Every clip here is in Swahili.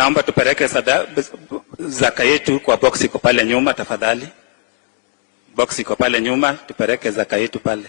Naomba tupeleke zaka yetu kwa box iko pale nyuma tafadhali. Box iko pale nyuma, tupeleke zaka yetu pale.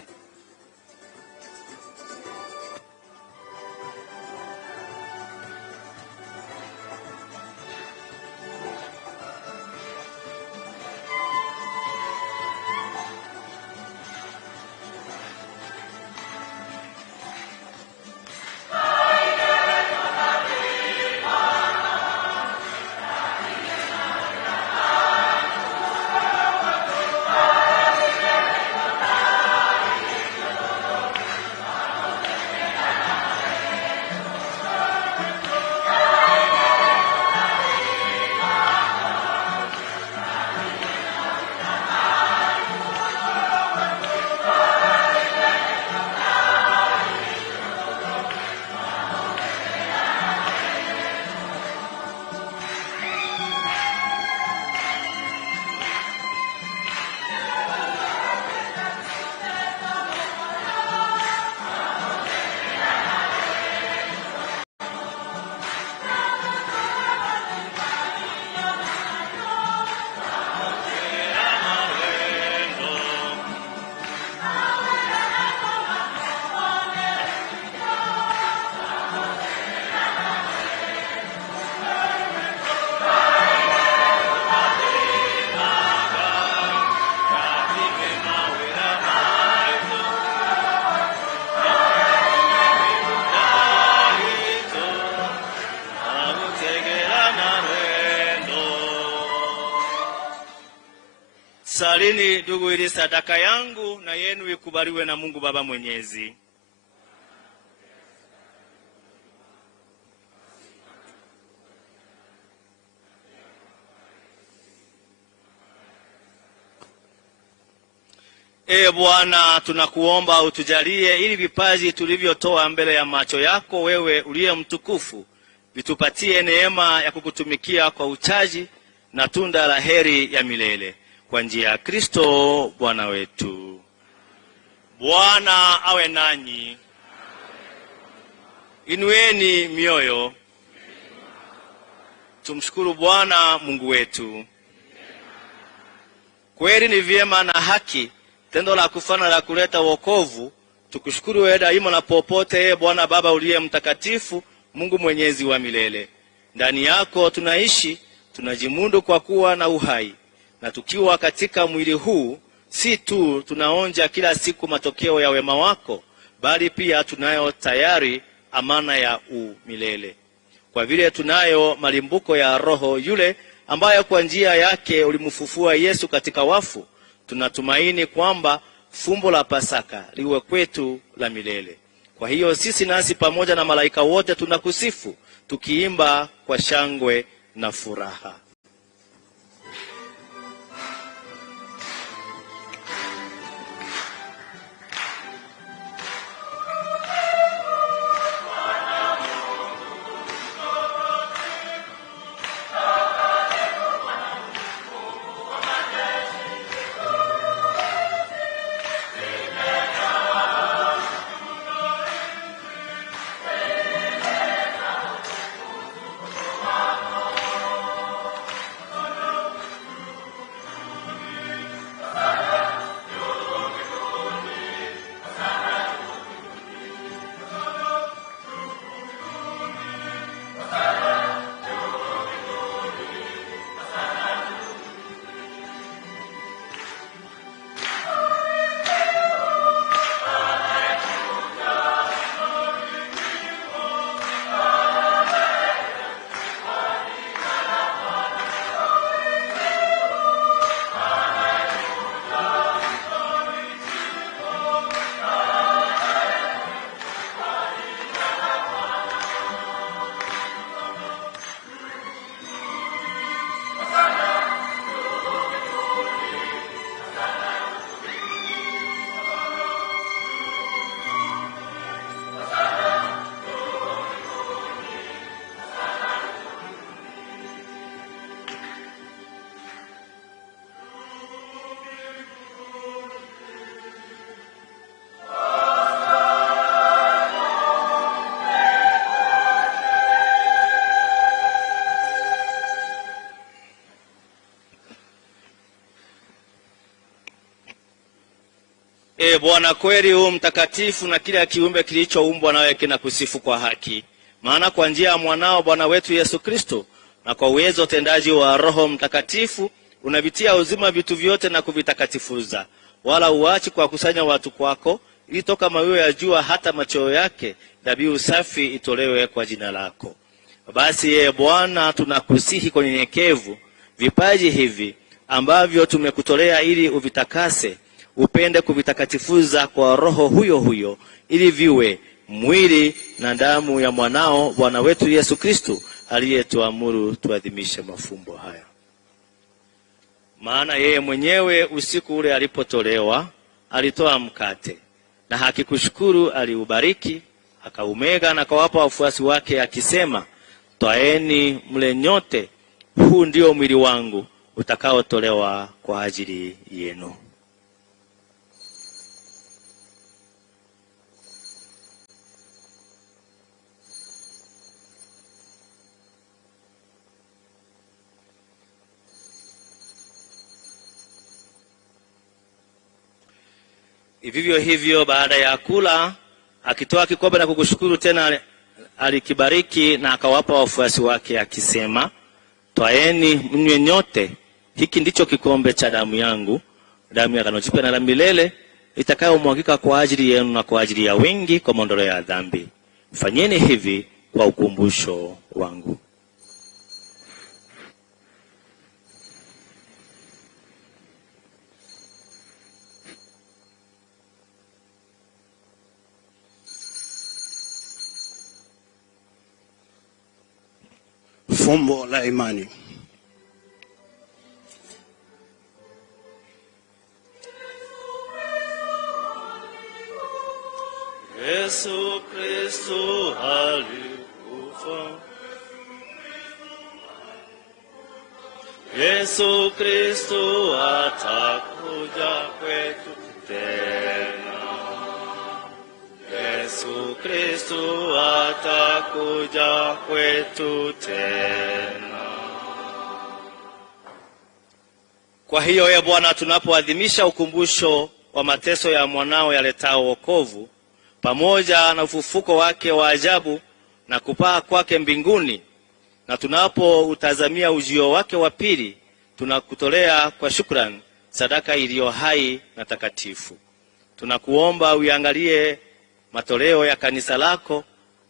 Salini ndugu, ili sadaka yangu na yenu ikubaliwe na Mungu Baba Mwenyezi. Bwana, tunakuomba utujalie ili vipaji tulivyotoa mbele ya macho yako wewe uliye mtukufu vitupatie neema ya kukutumikia kwa uchaji na tunda la heri ya milele. Kwa njia ya Kristo Bwana wetu. Bwana awe nanyi. Inueni mioyo. Tumshukuru Bwana Mungu wetu. Kweli ni vyema na haki, tendo la kufana la kuleta wokovu. Tukushukuru wewe daima na popote, Bwana Baba uliye mtakatifu, Mungu mwenyezi wa milele. Ndani yako tunaishi, tunajimundu kwa kuwa na uhai. Na tukiwa katika mwili huu, si tu tunaonja kila siku matokeo ya wema wako, bali pia tunayo tayari amana ya umilele. Kwa vile tunayo malimbuko ya Roho yule ambaye kwa njia yake ulimfufua Yesu katika wafu, tunatumaini kwamba fumbo la Pasaka liwe kwetu la milele. Kwa hiyo sisi nasi pamoja na malaika wote tunakusifu, tukiimba kwa shangwe na furaha. Bwana, kweli huu mtakatifu na kila kiumbe kilichoumbwa nawe kinakusifu kwa haki. Maana kwa njia ya mwanao Bwana wetu Yesu Kristo na kwa uwezo utendaji wa Roho Mtakatifu unavitia uzima vitu vyote na kuvitakatifuza. Wala uachi kwa kusanya watu kwako, ili toka mawio ya jua hata machweo yake dhabihu safi itolewe kwa jina lako. Basi Bwana, tunakusihi kwa unyenyekevu vipaji hivi ambavyo tumekutolea ili uvitakase, upende kuvitakatifuza kwa Roho huyo huyo, ili viwe mwili na damu ya mwanao Bwana wetu Yesu Kristo, aliyetuamuru tuadhimishe mafumbo haya. Maana yeye mwenyewe usiku ule alipotolewa, alitoa mkate, na hakikushukuru, aliubariki, akaumega na akawapa wafuasi wake akisema, twaeni mle nyote, huu ndio mwili wangu utakaotolewa kwa ajili yenu. Vivyo hivyo baada ya kula, akitoa kikombe na kukushukuru tena, alikibariki na akawapa wafuasi wake akisema, twaeni mnywe nyote, hiki ndicho kikombe cha damu yangu, damu ya agano jipya na la milele, itakayomwagika kwa ajili yenu na kwa ajili ya wengi kwa maondoleo ya dhambi. Fanyeni hivi kwa ukumbusho wangu. Fumbo la imani. Yesu Kristo alikufa. Yesu Kristo atakuja kwetu tena. Yesu Kristo atakuja kwetu tena. Kwa hiyo Bwana, tunapoadhimisha ukumbusho wa mateso ya mwanao yaletao wokovu, pamoja na ufufuko wake wa ajabu na kupaa kwake mbinguni, na tunapoutazamia ujio wake wa pili, tunakutolea kwa shukrani sadaka iliyo hai na takatifu. Tunakuomba uiangalie matoleo ya kanisa lako,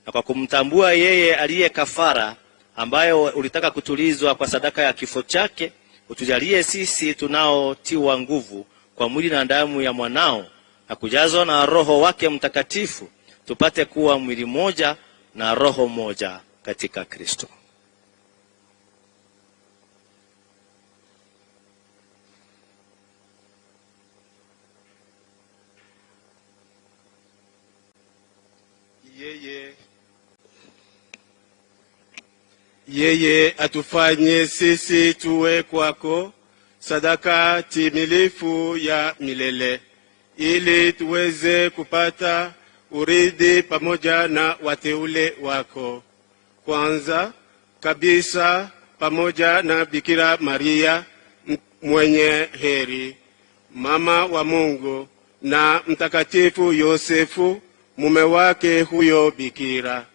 na kwa kumtambua yeye aliye kafara ambayo ulitaka kutulizwa kwa sadaka ya kifo chake, utujalie sisi tunaotiwa nguvu kwa mwili na damu ya mwanao na kujazwa na Roho wake Mtakatifu, tupate kuwa mwili moja na roho moja katika Kristo. Yeye atufanye sisi tuwe kwako sadaka timilifu ya milele, ili tuweze kupata urithi pamoja na wateule wako. Kwanza kabisa pamoja na Bikira Maria mwenye heri, mama wa Mungu, na Mtakatifu Yosefu mume wake huyo bikira,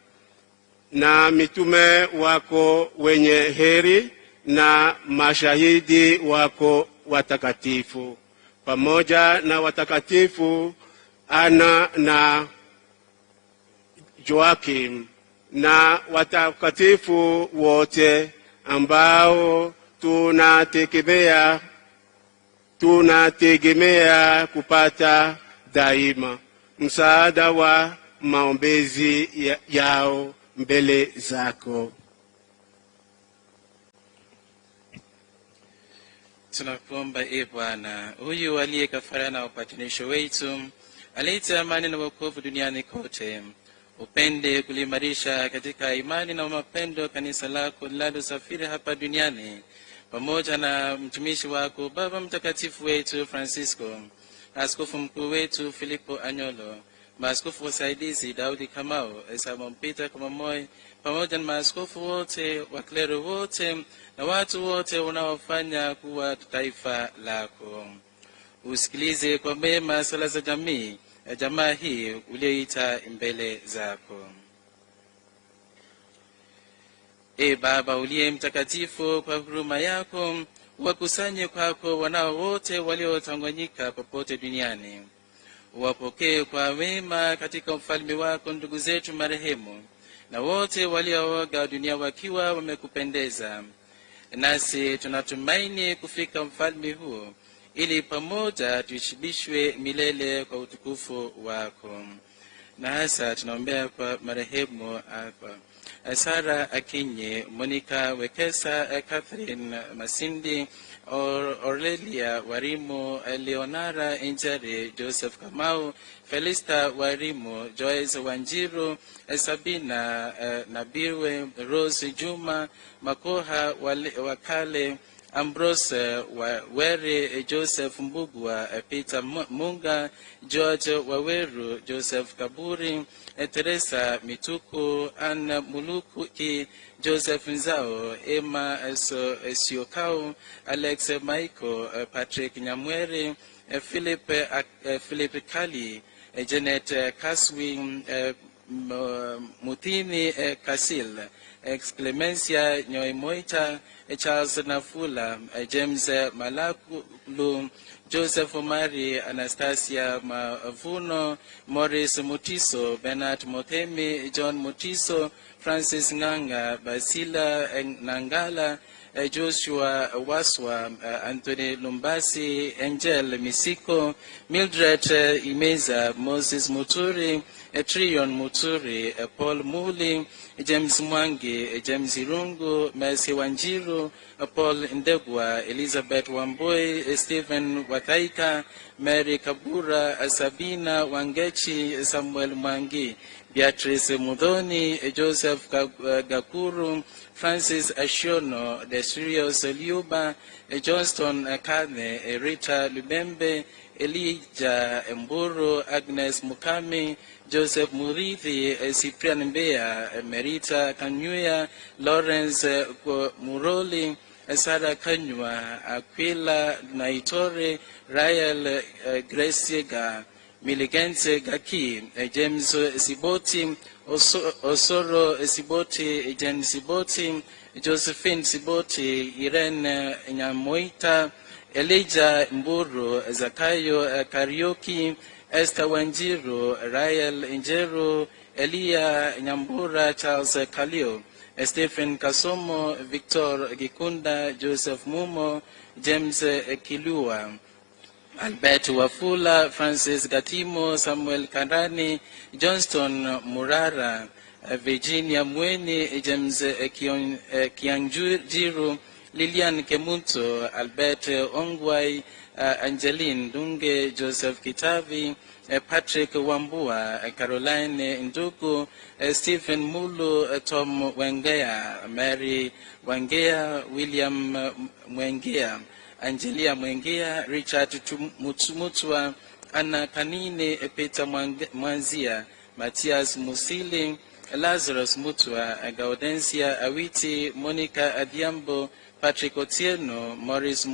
na mitume wako wenye heri na mashahidi wako watakatifu, pamoja na watakatifu Ana na Joakim, na watakatifu wote ambao tunategemea kupata daima msaada wa maombezi yao mbele zako. Tunakuomba Bwana, huyu aliye kafara na upatanisho wetu, alete amani na wokovu duniani kote, upende kulimarisha katika imani na mapendo kanisa lako linalosafiri hapa duniani, pamoja na mtumishi wako Baba Mtakatifu wetu Francisco, askofu mkuu wetu Filipo Anyolo, maaskofu wasaidizi Daudi Kamau, Esamo Mpita Kamamoi, pamoja na maaskofu wote, waklero wote na watu wote unaofanya kuwa taifa lako. usikilize kwa mema sala za jamaa hii ulioita mbele zako. Baba uliye mtakatifu, kwa huruma yako wakusanye kwako wanao wote waliotanganyika popote duniani. Wapokee kwa wema katika ufalme wako ndugu zetu marehemu na wote waliooga dunia wakiwa wamekupendeza. Nasi tunatumaini kufika mfalme huo, ili pamoja tushibishwe milele kwa utukufu wako. Na hasa tunaombea kwa marehemu hapa Sara Akinyi, Monica Wekesa, Catherine Masindi, Aurelia Warimu, Leonara Injari, Joseph Kamau, Felista Warimu, Joyce Wanjiru, Sabina Nabiwe, Rose Juma, Makoha Wakale, Ambrose Were, Joseph Mbugwa, Peter Munga, George Waweru, Joseph Kaburi, Teresa Mituku, Anna Muluki, Joseph Nzao, Emma Siokau, Alex Michael, Patrick Nyamwere, Philip Kali, Janet Kaswing, Mutini Kasil, Clemencia Nyoimoita, Charles Nafula, James Malakulu, Joseph Omari, Anastasia Mavuno, Morris Mutiso, Bernard Mothemi, John Mutiso, Francis Nganga, Basila Nangala, Joshua Waswa, Anthony Lumbasi, Angel Misiko, Mildred Imeza, Moses Muturi, Trion Muturi, Paul Muli, James Mwangi, James Irungu, Mercy Wanjiru, Paul Ndegwa, Elizabeth Wamboi, Stephen Wataika, Mary Kabura, Sabina Wangechi, Samuel Mwangi, Beatrice Mudhoni, Joseph Gakuru, Francis Ashono, Desirios Liuba, Johnston Kane, Rita Lubembe, Elijah Mburu, Agnes Mukami, Joseph Murithi, Cyprian Mbea, Merita Kanyuya, Lawrence Muroli, Sara Kanywa, Aquila Naitore, Rael Gresiega, Miligense Gaki, James Siboti, Osoro Siboti, Jen Siboti, Josephine Siboti, Irene Nyamoita, Elijah Mburu, Zakayo Karioki, Esther Wanjiru, Rael Injeru, Elia Nyambura, Charles Kalio, Stephen Kasomo, Victor Gikunda, Joseph Mumo, James Kilua, Albert Wafula, Francis Gatimo, Samuel Karani, Johnston Murara, Virginia Mweni, James Kianjiru, Lilian Kemunto, Albert Ongwai, Angeline Dunge, Joseph Kitavi, Patrick Wambua, Caroline Ndugu, Stephen Mulu, Tom Wengea, Mary Wengea, William Mwengea, Angelia Mwengea, Richard Mutua, Anna Kanine, Peter Mwanzia, Matthias Musili, Lazarus Mutua, Gaudensia Awiti, Monica Adiambo, Patrick Otieno, Morris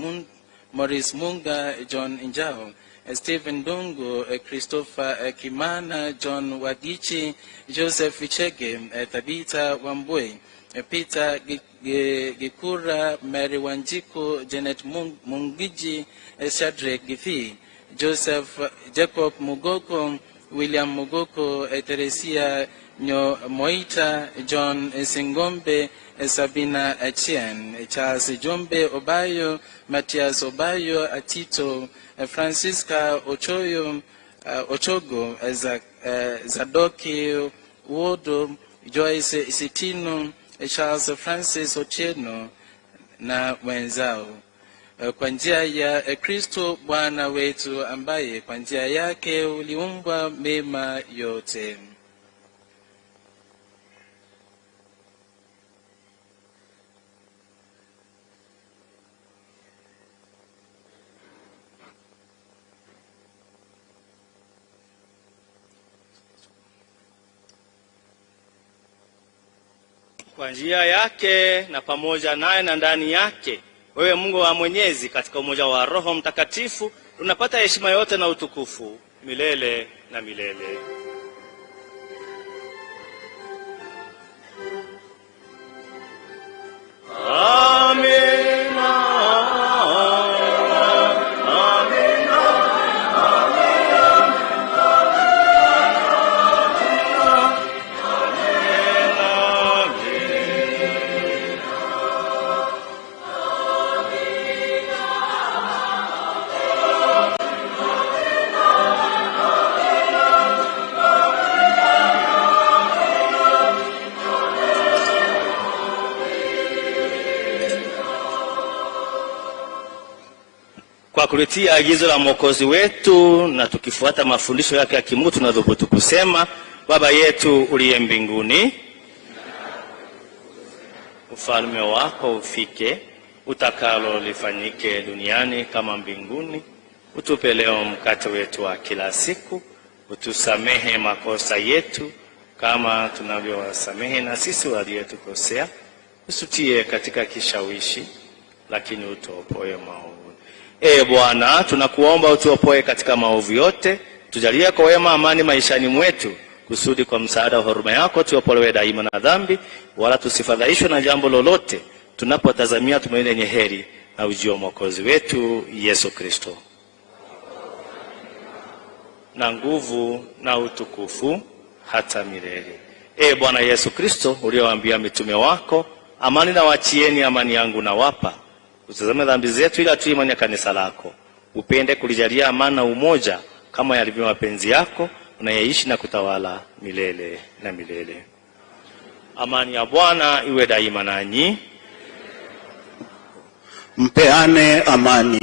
Munga, John Njao, Stephen Dungu, Christopher Kimana, John Wagichi, Joseph Chege, Tabitha Wambwe, Peter Gikura, Mary Wanjiku, Janet Mungiji, Shadrach Githi, Jacob Mugoko, William Mugoko, Teresia Moita, John Singombe, Sabina Achien, Charles Jombe Obayo, Matthias Obayo, Atito, Francisca Ochogo, Zadoki Wodo, Joyce Sitino, Charles Francis Otieno na wenzao. Kwa njia ya Kristo Bwana wetu, ambaye kwa njia yake uliumbwa mema yote. Kwa njia yake na pamoja naye na ndani yake, wewe Mungu wa Mwenyezi, katika umoja wa Roho Mtakatifu, unapata heshima yote na utukufu milele na milele. Kwa kulitia agizo la Mwokozi wetu na tukifuata mafundisho yake ya kimungu, tunadhubutu kusema: Baba yetu uliye mbinguni, ufalme wako ufike, utakalo lifanyike duniani kama mbinguni. Utupe leo mkate wetu wa kila siku, utusamehe makosa yetu kama tunavyowasamehe na sisi waliotukosea, usitie katika kishawishi, lakini utuopoe maovu. Bwana, tunakuomba utuopoe katika maovu yote, tujalie kwa wema amani maishani mwetu, kusudi kwa msaada wa huruma yako tuopolewe daima na dhambi, wala tusifadhaishwe na jambo lolote, tunapotazamia tumaini lenye heri na ujio wa Mwokozi wetu Yesu Kristo. Na nguvu na utukufu hata milele. Bwana Yesu Kristo, uliowaambia mitume wako, amani na wachieni, amani yangu na wapa, usitazame dhambi zetu ila tu imani ya kanisa lako. Upende kulijalia amani na umoja kama yalivyo mapenzi yako, unayeishi na kutawala milele na milele. Amani ya Bwana iwe daima nanyi. Mpeane amani.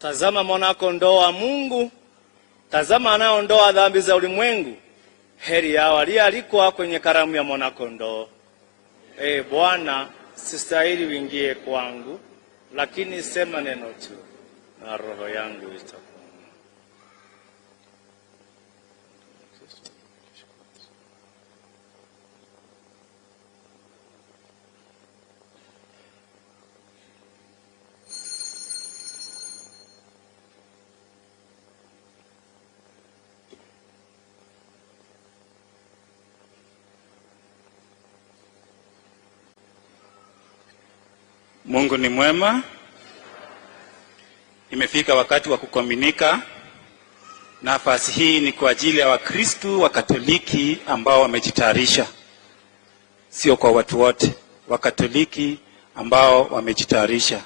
Tazama mwana-kondoo wa Mungu, tazama anayeondoa dhambi za ulimwengu. Heri yao walioalikwa kwenye karamu ya mwana-kondoo. Bwana, sistahili uingie kwangu, lakini sema neno tu na roho yangu itakuwa. Mungu ni mwema. Imefika wakati wa kukomunika. Nafasi hii ni kwa ajili ya Wakristo wa Katoliki ambao wamejitayarisha. Sio kwa watu wote, Wakatoliki ambao wamejitayarisha.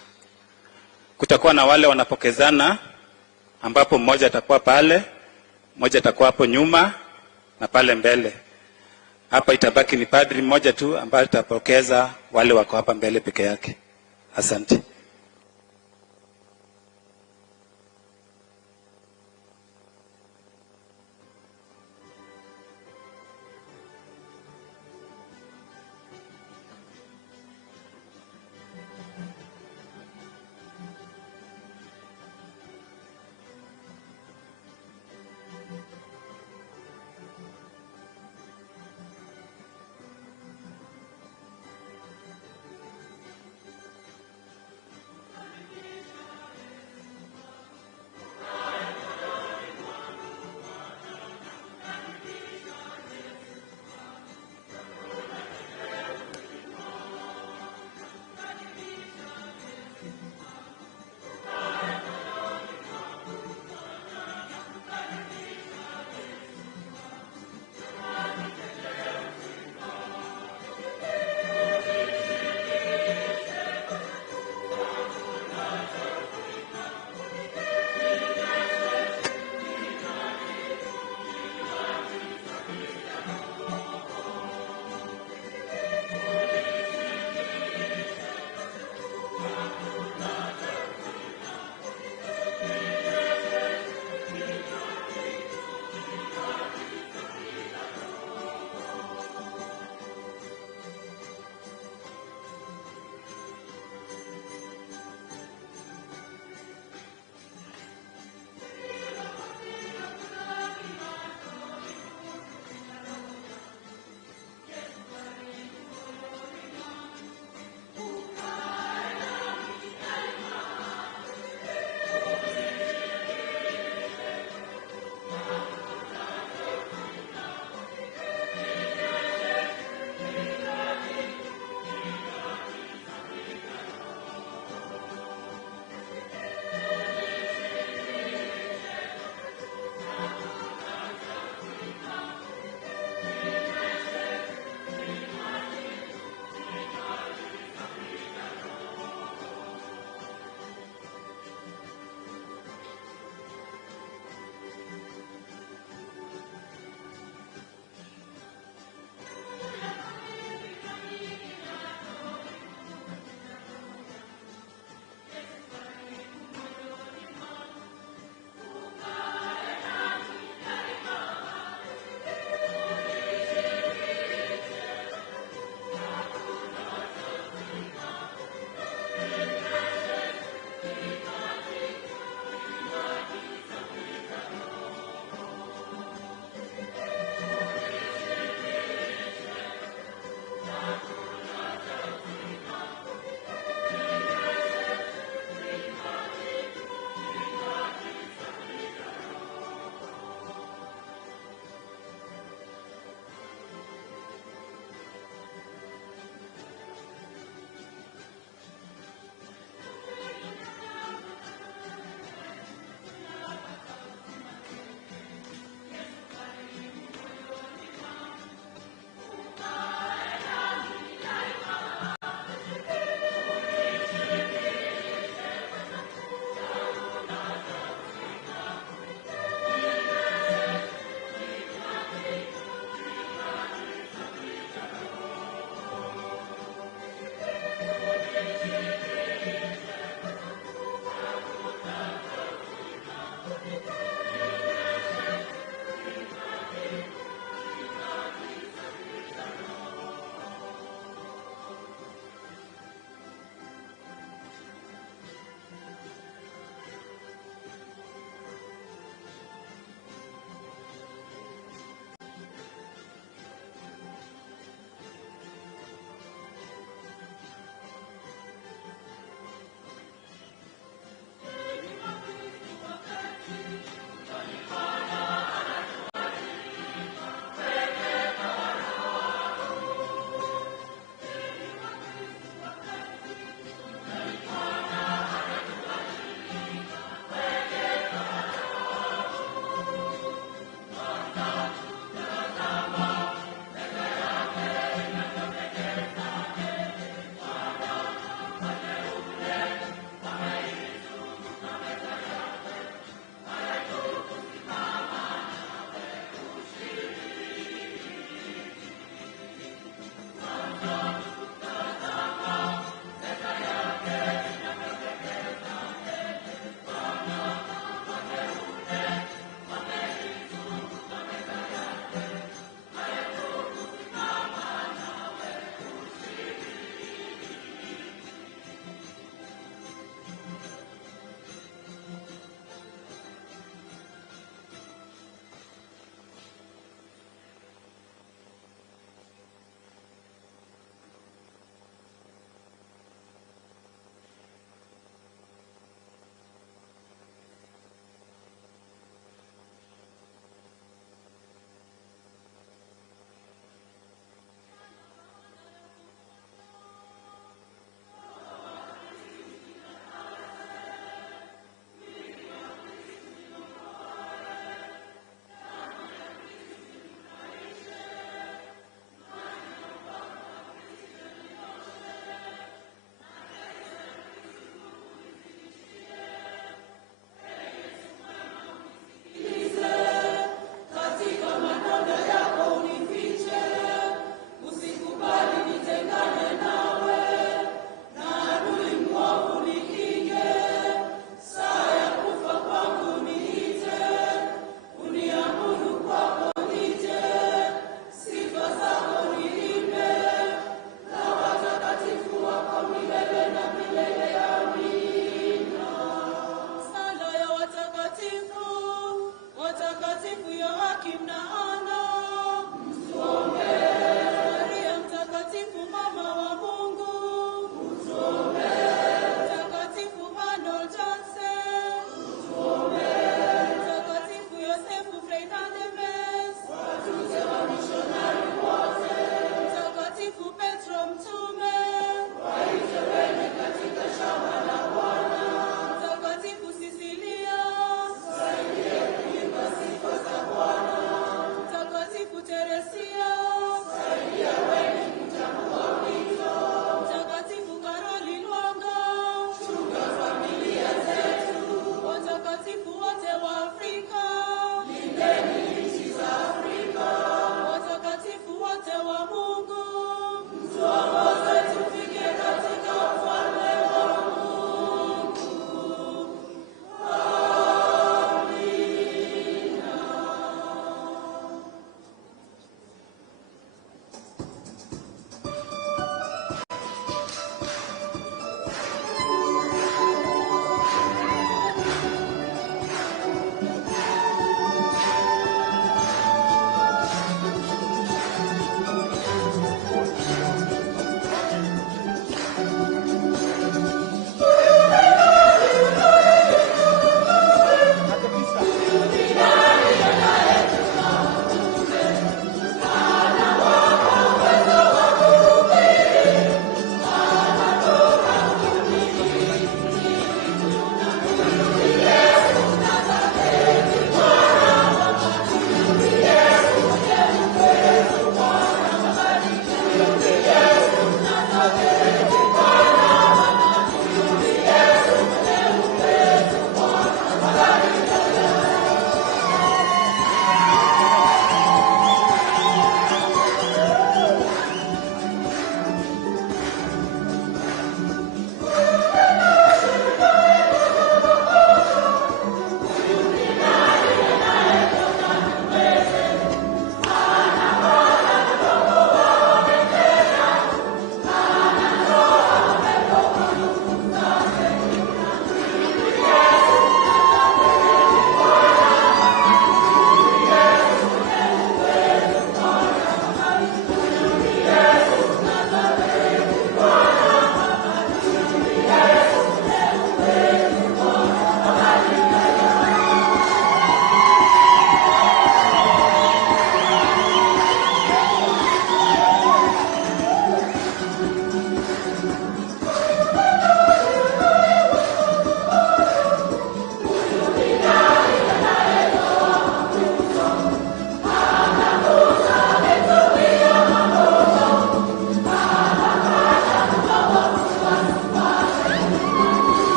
Kutakuwa na wale wanapokezana ambapo mmoja atakuwa pale, mmoja atakuwa hapo nyuma na pale mbele. Hapa itabaki ni padri mmoja tu ambaye atapokeza wale wako hapa mbele peke yake. Asante.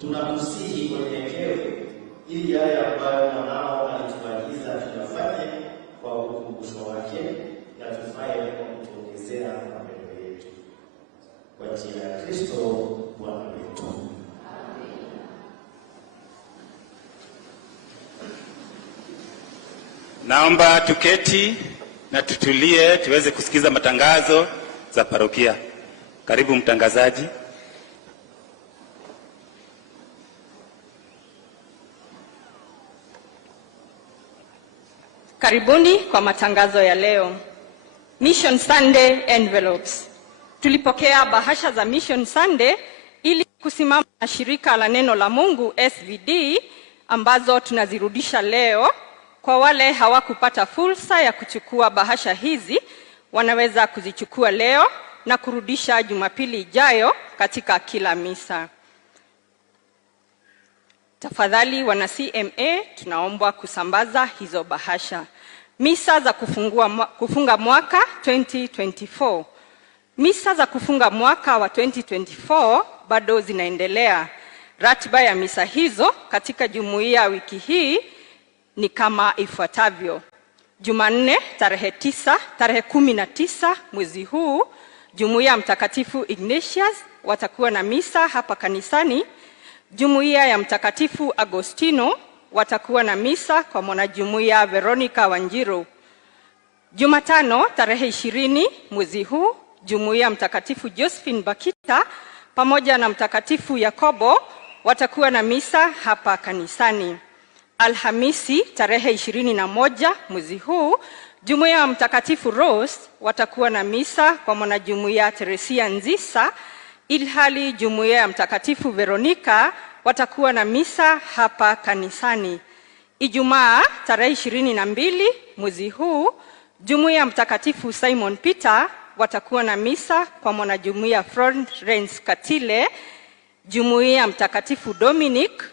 tunakusihi unyenyekewe, ili yale ambayo mwanao alituagiza tuyafanye kwa ukumbusho wake yatufaye kwa kutuongezea mapendo yetu. Kwa jina la Kristo Bwana wetu. Naomba tuketi na tutulie tuweze kusikiza matangazo za parokia. Karibu mtangazaji. Karibuni kwa matangazo ya leo. Mission Sunday envelopes. Tulipokea bahasha za Mission Sunday ili kusimama na shirika la neno la Mungu SVD ambazo tunazirudisha leo. Kwa wale hawakupata fursa ya kuchukua bahasha hizi, wanaweza kuzichukua leo na kurudisha Jumapili ijayo katika kila misa. Tafadhali wana CMA, tunaomba kusambaza hizo bahasha. Misa za kufunga mwaka 2024. Misa za kufunga mwaka wa 2024 bado zinaendelea. Ratiba ya misa hizo katika jumuiya wiki hii ni kama ifuatavyo. Jumanne tarehe 19 mwezi huu, jumuiya Mtakatifu Ignatius watakuwa na misa hapa kanisani. Jumuiya ya Mtakatifu Agostino watakuwa na misa kwa mwanajumuiya Veronica Wanjiru. Jumatano tarehe 20 mwezi huu, jumuiya Mtakatifu Josephine Bakita pamoja na Mtakatifu Yakobo watakuwa na misa hapa kanisani. Alhamisi tarehe 21 mwezi huu, jumuiya Mtakatifu Rose watakuwa na misa kwa mwanajumuiya Teresia Nzisa, ilhali jumuiya ya Mtakatifu Veronica watakuwa na misa hapa kanisani. Ijumaa tarehe 22 mwezi huu, jumuiya Mtakatifu Simon Peter watakuwa na misa kwa mwanajumuiya Florence Katile. Jumuiya Mtakatifu Dominic,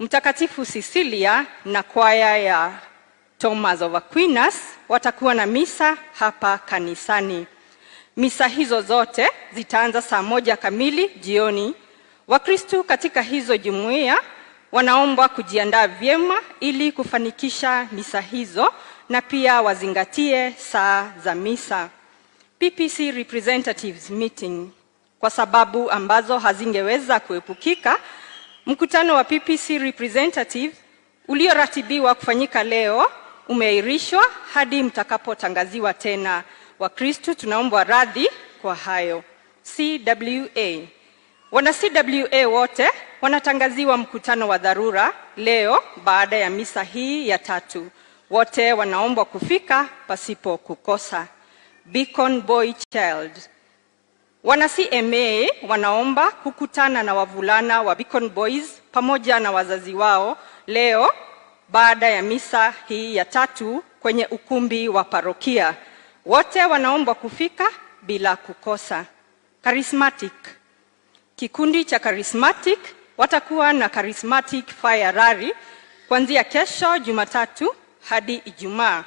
Mtakatifu Cecilia na kwaya ya Thomas of Aquinas watakuwa na misa hapa kanisani. Misa hizo zote zitaanza saa 1 kamili jioni. Wakristo katika hizo jumuiya wanaombwa kujiandaa vyema ili kufanikisha misa hizo na pia wazingatie saa za misa. PPC Representatives Meeting. Kwa sababu ambazo hazingeweza kuepukika, mkutano wa PPC Representative ulioratibiwa kufanyika leo umeahirishwa hadi mtakapotangaziwa tena. Wakristo tunaomba radhi kwa hayo. CWA. Wana CWA wote wanatangaziwa mkutano wa dharura leo baada ya misa hii ya 3. Wote wanaombwa kufika pasipo kukosa. Beacon Boy Child. Wana CMA wanaomba kukutana na wavulana wa Beacon Boys pamoja na wazazi wao leo baada ya misa hii ya 3 kwenye ukumbi wa parokia. Wote wanaomba kufika bila kukosa. Charismatic. Kikundi cha Charismatic watakuwa na Charismatic Fire Rally kuanzia kesho Jumatatu hadi Ijumaa.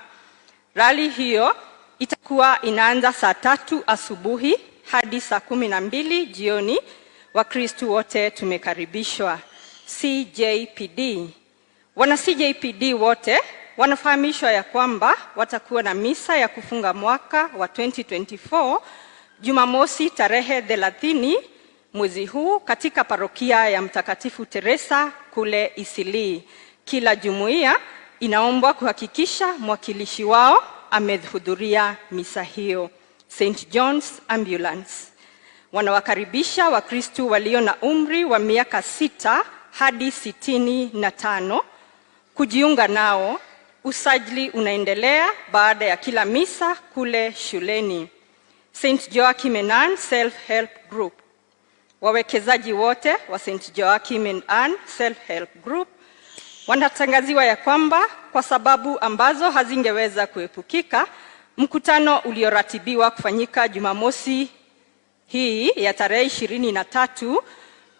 Rally hiyo itakuwa inaanza saa 3 asubuhi hadi saa 12 jioni. Wakristo wote tumekaribishwa. CJPD. Wana CJPD wote wanafahamishwa ya kwamba watakuwa na misa ya kufunga mwaka wa 2024 Jumamosi tarehe 30 mwezi huu katika parokia ya Mtakatifu Teresa kule Isili. Kila jumuiya inaombwa kuhakikisha mwakilishi wao amehudhuria misa hiyo. St. John's Ambulance. Wanawakaribisha Wakristo walio na umri wa miaka 6 hadi 65 kujiunga nao. Usajili unaendelea baada ya kila misa kule shuleni. St. Joachim and Anne Self-Help Group. Wawekezaji wote wa St. Joachim and Anne Self-Help Group wanatangaziwa ya kwamba kwa sababu ambazo hazingeweza kuepukika, mkutano ulioratibiwa kufanyika Jumamosi hii ya tarehe 23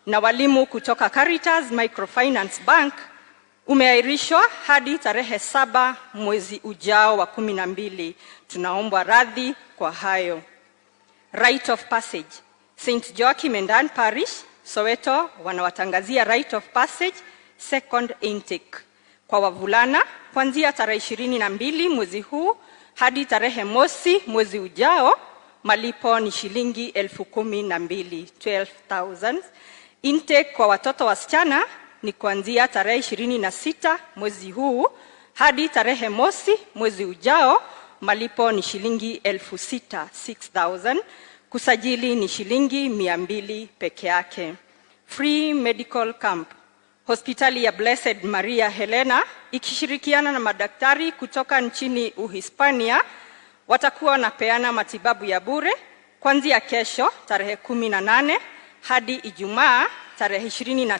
na walimu kutoka Caritas Microfinance Bank umeahirishwa hadi tarehe 7 mwezi ujao wa 12. Tunaomba radhi kwa hayo. Rite of Passage. St. Joachim and Anne Parish Soweto wanawatangazia right of passage second intake kwa wavulana kuanzia tarehe 22 mwezi huu hadi tarehe mosi mwezi ujao. Malipo ni shilingi 12,000, 12,000. Intake kwa watoto wasichana ni kuanzia tarehe 26 mwezi huu hadi tarehe mosi mwezi ujao. Malipo ni shilingi 6,000, 6,000. Kusajili ni shilingi 200 peke yake. Free medical camp. Hospitali ya Blessed Maria Helena ikishirikiana na madaktari kutoka nchini Uhispania watakuwa wanapeana matibabu ya bure kuanzia kesho tarehe 18 hadi Ijumaa tarehe 23.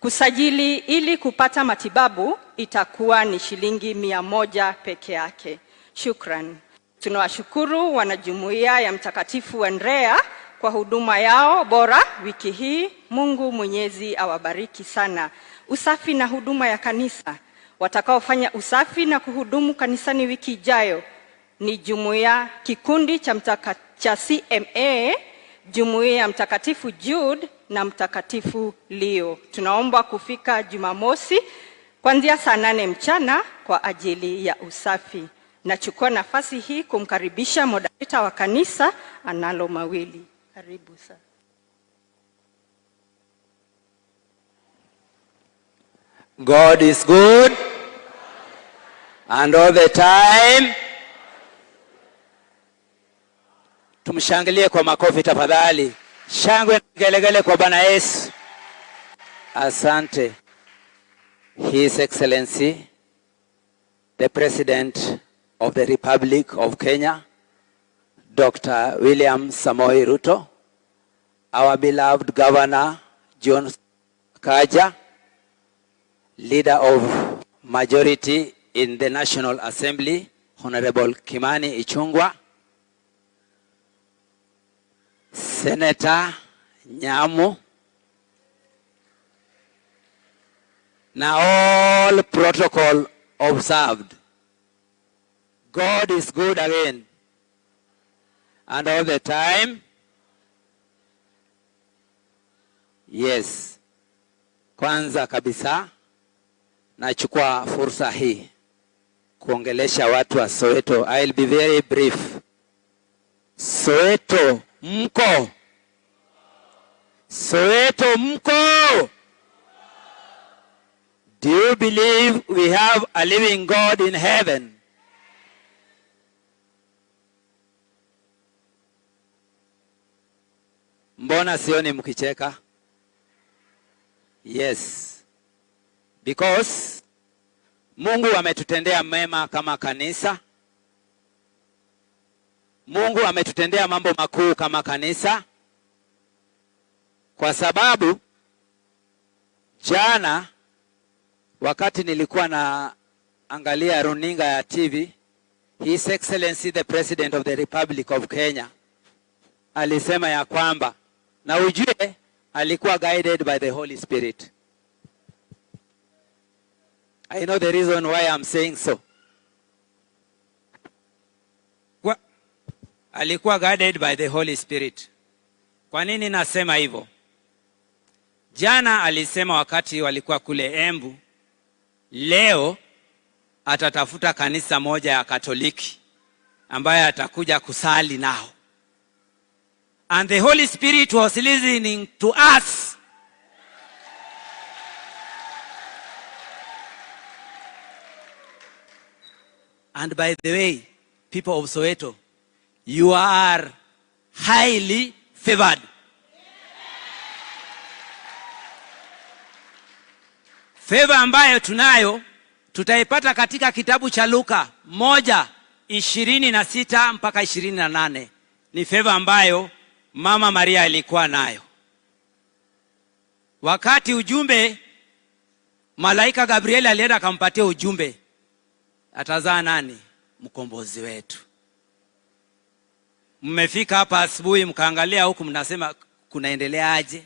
Kusajili ili kupata matibabu itakuwa ni shilingi 100 peke yake. Shukran. Tunawashukuru wanajumuiya ya Mtakatifu Andrea kwa huduma yao bora wiki hii. Mungu Mwenyezi awabariki sana. Usafi na huduma ya kanisa. Watakaofanya usafi na kuhudumu kanisani wiki ijayo ni jumuiya kikundi cha CMA, jumuiya ya Mtakatifu Jude na Mtakatifu Leo. Tunaomba kufika Jumamosi kuanzia saa 8 mchana kwa ajili ya usafi. Nachukua nafasi hii kumkaribisha moderator wa kanisa analo mawili. Karibu sana. God is good and all the time. Tumshangilie kwa makofi tafadhali. Shangwe gelegele kwa Bwana Yesu. Asante. His Excellency, the President of the Republic of Kenya, Dr. William Samoei Ruto, our beloved Governor John Kaja, Leader of Majority in the National Assembly, Honorable Kimani Ichung'wah, Senator Nyamu, now all protocol observed. God is good again. And all the time. Yes. Kwanza kabisa, nachukua fursa hii kuongelesha watu wa Soweto. I'll be very brief. Soweto mko? Soweto mko? Do you believe we have a living God in heaven? Mbona sioni mkicheka? Yes. Because Mungu ametutendea mema kama kanisa. Mungu ametutendea mambo makuu kama kanisa. Kwa sababu jana wakati nilikuwa na angalia runinga ya TV, His Excellency the President of the Republic of Kenya alisema ya kwamba, na ujue alikuwa guided by the Holy Spirit. I know the reason why I'm saying so. Alikuwa guided by the Holy Spirit. Kwa nini nasema hivyo? Jana alisema wakati walikuwa kule Embu, leo atatafuta kanisa moja ya Katoliki ambaye atakuja kusali nao. And the Holy Spirit was listening to us. And by the way, people of Soweto, you are highly favored. Favor ambayo tunayo tutaipata katika kitabu cha Luka 1:26 mpaka 28. Ni favor ambayo Mama Maria alikuwa nayo. Wakati ujumbe malaika Gabriel alienda akampatia ujumbe, atazaa nani? Mkombozi wetu. Mmefika hapa asubuhi mkaangalia huku mnasema kunaendelea aje?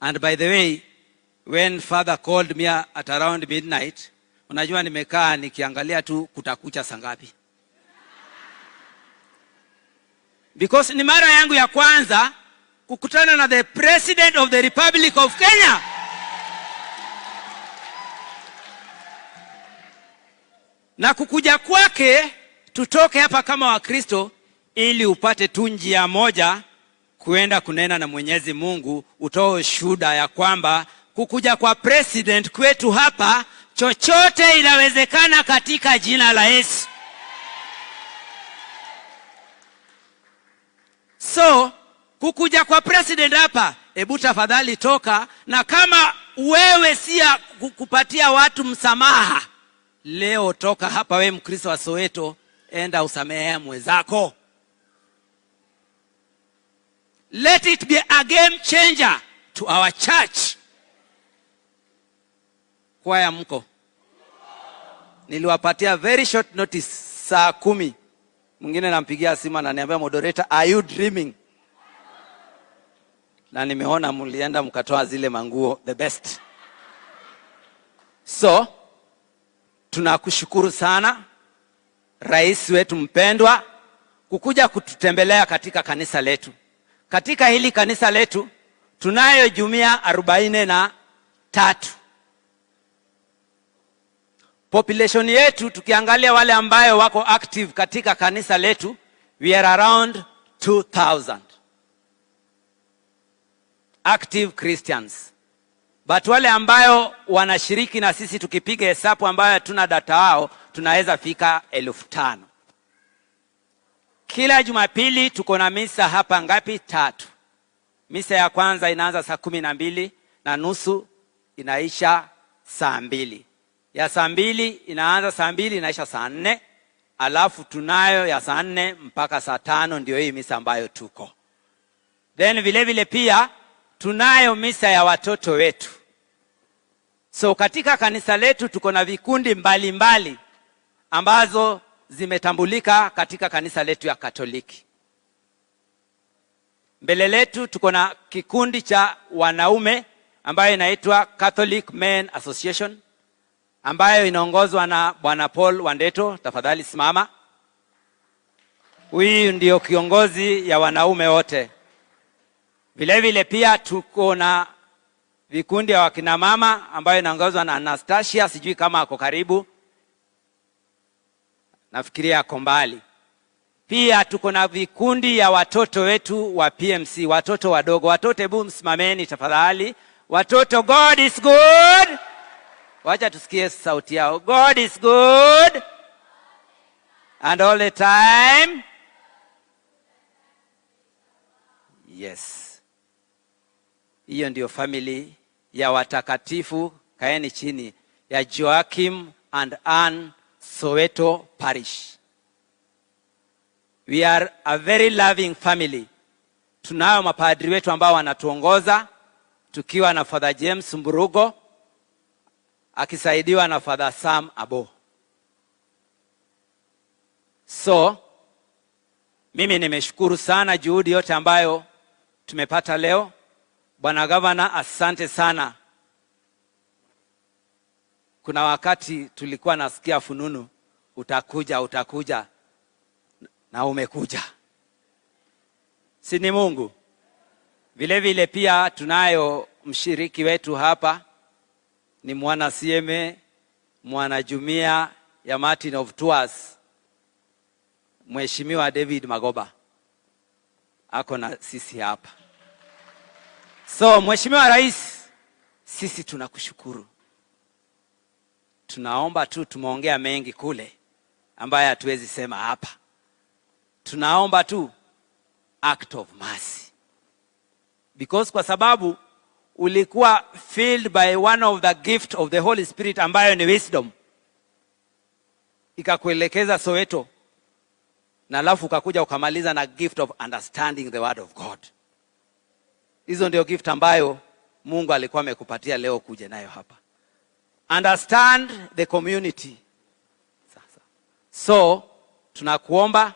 And by the way, when Father called me at around midnight, unajua nimekaa nikiangalia tu kutakucha saa ngapi. Because ni mara yangu ya kwanza kukutana na the President of the Republic of Kenya. Na kukuja kwake tutoke hapa kama Wakristo ili upate tu njia moja kuenda kunena na Mwenyezi Mungu, utoe shuhuda ya kwamba kukuja kwa president kwetu hapa chochote inawezekana katika jina la Yesu. So kukuja kwa president hapa, hebu tafadhali toka, na kama wewe si kupatia watu msamaha, leo toka hapa, we Mkristo wa Soweto, enda usamehe mwenzako. Let it be a game changer to our church. Kwaya mko? Niliwapatia very short notice, saa 10. Mwingine nampigia simu ananiambia, moderator, are you dreaming? Na nimeona mlienda mkatoa zile manguo the best. So tunakushukuru sana rais wetu mpendwa kukuja kututembelea katika kanisa letu. Katika hili kanisa letu tunayo jumuiya 43. Population yetu tukiangalia wale ambayo wako active katika kanisa letu, we are around 2000 active Christians. But wale ambayo wanashiriki na sisi tukipiga hesabu ambayo hatuna data wao, tunaweza fika 5000. Kila Jumapili tuko na misa hapa ngapi? 3. Misa ya kwanza inaanza saa 12:30, inaisha saa 2. Ya saa 2 inaanza saa 2 inaisha saa 4. Alafu tunayo ya saa 4 mpaka saa 5, ndio hii misa ambayo tuko. Then vile vile pia tunayo misa ya watoto wetu. So katika kanisa letu tuko na vikundi mbalimbali ambazo zimetambulika katika kanisa letu ya Katoliki. Mbele letu tuko na kikundi cha wanaume ambayo inaitwa Catholic Men Association, ambayo inaongozwa na Bwana Paul Wandeto. Tafadhali simama. Huyu ndio kiongozi ya wanaume wote. Vile vile pia tuko na vikundi ya wakina mama ambayo inaongozwa na Anastasia, sijui kama ako karibu, nafikiria ako mbali. Pia tuko na vikundi ya watoto wetu wa PMC, watoto wadogo. Watoto, hebu msimameni tafadhali. Watoto, God is good. Wacha tusikie sauti yao. God is good and all the time. Yes. Hiyo ndio family ya watakatifu, kaeni chini, ya Joachim and Anne Soweto Parish. We are a very loving family. Tunayo mapadri wetu ambao wanatuongoza, tukiwa na Father James Mburugo akisaidiwa na Father Sam Abo. So mimi nimeshukuru sana juhudi yote ambayo tumepata leo. Bwana Gavana, asante sana. Kuna wakati tulikuwa nasikia fununu utakuja na umekuja. Si ni Mungu? Vile vile pia tunayo mshiriki wetu hapa, ni mwana CMA, mwana jumuiya ya Martin of Tours, Mheshimiwa David Magoba. Ako na sisi hapa. So Mheshimiwa Rais, sisi tunakushukuru. Tunaomba tu, tumeongea mengi kule ambaye hatuwezi sema hapa. Tunaomba tu act of mercy. Because kwa sababu ulikuwa filled by one of the gift of the Holy Spirit ambayo ni wisdom, ikakuelekeza Soweto, na alafu ukakuja ukamaliza na gift of understanding the word of God. Hizo ndio gift ambayo Mungu alikuwa amekupatia leo kuja nayo hapa. Understand the community. So tunakuomba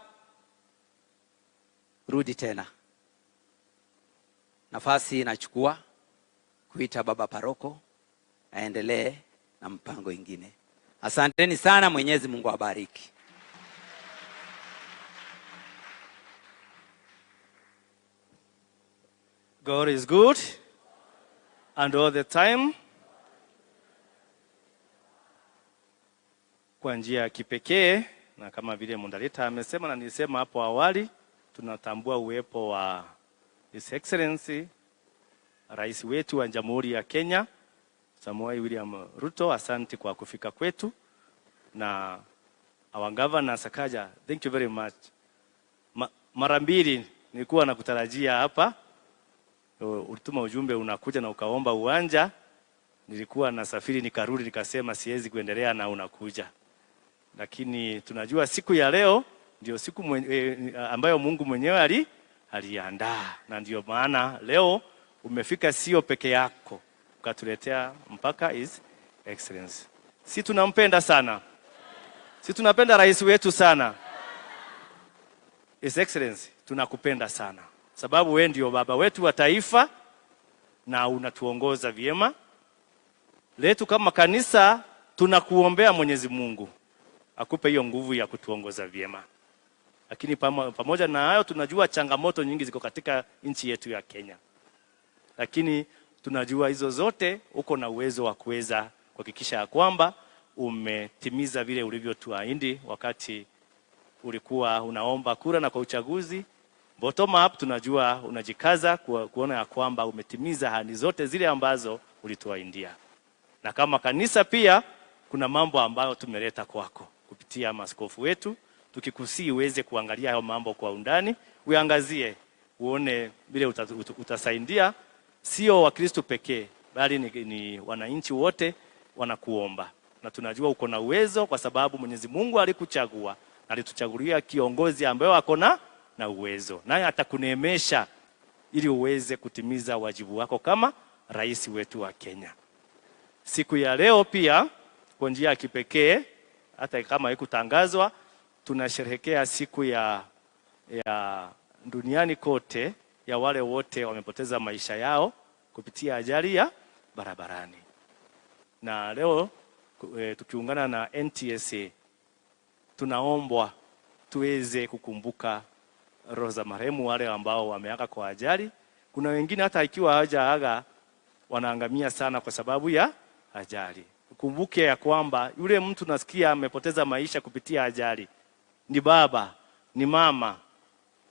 rudi tena. Nafasi inachukua kuita baba paroko aendelee na mpango ingine. Asanteni sana, Mwenyezi Mungu awabariki. God is good and all the time. Kwa njia ya kipekee, na kama vile Mundalita amesema na nilisema hapo awali, tunatambua uwepo wa His Excellency Rais wetu wa Jamhuri ya Kenya, Samoei William Ruto. Asante kwa kufika kwetu. Na our governor Sakaja, thank you very much. Mara mbili nilikuwa nakutarajia hapa. Ulituma ujumbe unakuja na ukaomba uwanja. Nilikuwa nasafiri nikarudi nikasema siwezi kuendelea na unakuja. Lakini tunajua siku ya leo ndio siku ambayo Mungu mwenyewe aliandaa, na ndio maana leo umefika sio peke yako, ukatuletea mpaka His Excellency. Si tunampenda sana? Si tunapenda rais wetu sana? His Excellency, tunakupenda sana. Sababu wewe ndio baba wetu wa taifa na unatuongoza vyema. Letu kama kanisa tunakuombea Mwenyezi Mungu akupe hiyo nguvu ya kutuongoza vyema. Lakini pamoja na hayo tunajua changamoto nyingi ziko katika nchi yetu ya Kenya. Lakini tunajua hizo zote uko na uwezo wa kuweza kuhakikisha ya kwamba umetimiza vile ulivyotuahidi wakati ulikuwa unaomba kura na kwa uchaguzi. Bottom up tunajua unajikaza kuona ya kwamba umetimiza ahadi zote zile ambazo ulituahidia. Na kama kanisa pia kuna mambo ambayo tumeleta kwako kupitia maaskofu wetu, tukikusii uweze kuangalia hayo mambo kwa undani, uangazie uone vile utasaidia sio Wakristo pekee bali ni wananchi wote wanakuomba. Na tunajua uko na uwezo kwa sababu Mwenyezi Mungu alikuchagua, alituchagulia kiongozi ambaye ako na uwezo. Naye atakuneemesha ili uweze kutimiza wajibu wako kama rais wetu wa Kenya. Siku ya leo pia kwa njia ya kipekee, hata kama haikutangazwa, tunasherehekea siku ya duniani kote ya wale wote wamepoteza maisha yao kupitia ajali ya barabarani. Na leo tukiungana na NTSA tunaombwa tuweze kukumbuka roho za marehemu wale ambao wameaga kwa ajali. Kuna wengine hata ikiwa hawajaaga wanaangamia sana kwa sababu ya ajali. Kumbuke ya kwamba yule mtu nasikia amepoteza maisha kupitia ajali ni baba, ni mama,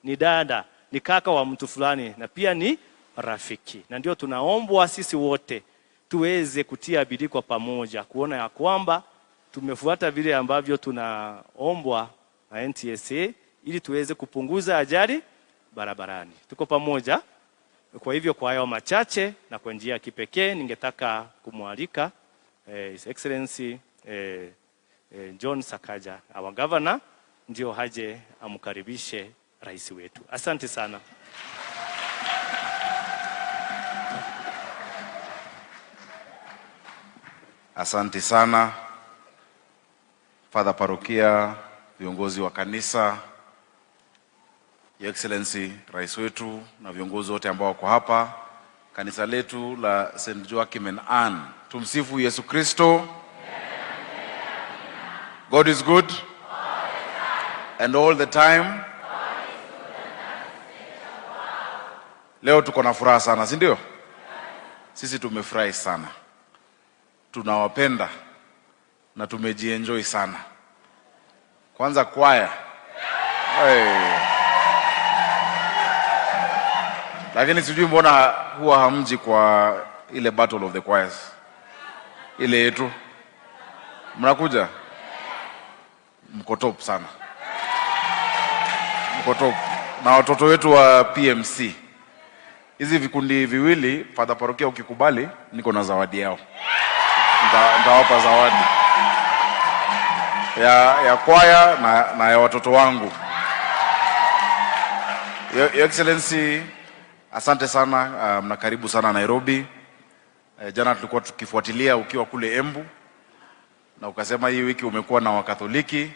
ni dada, ni kaka wa mtu fulani na pia ni rafiki. Na ndio tunaombwa sisi wote tuweze kutia bidii kwa pamoja kuona ya kwamba tumefuata vile ambavyo tunaombwa na NTSA ili tuweze kupunguza ajali barabarani. Tuko pamoja. Kwa hivyo kwa hayo machache na kwa njia ya kipekee ningetaka kumwalika His Excellency John Sakaja, our governor, ndio haje amkaribishe rais wetu. Asante sana. Asante sana Father Parokia, viongozi wa kanisa, Your Excellency rais wetu na viongozi wote ambao wako hapa, kanisa letu la St. Joachim and Anne. Tumsifu Yesu Kristo. God is good and all the time. Leo tuko na furaha sana, si ndio? Sisi tumefurahi sana. Tunawapenda na tumejienjoy sana. Kwanza kwaya. Lakini sijui mbona huwa hamji kwa ile battle of the choirs. Ile yetu. Mnakuja? Mko top sana. Mko top. Na watoto wetu wa PMC. Hizi vikundi viwili, Father Parokia ukikubali, niko na zawadi yao. Nitawapa zawadi. Ya kwaya na ya watoto wangu. Your Excellency, asante sana, na karibu sana Nairobi. Jana tulikuwa tukifuatilia ukiwa kule Embu na ukasema hii wiki umekuwa na Wakatoliki,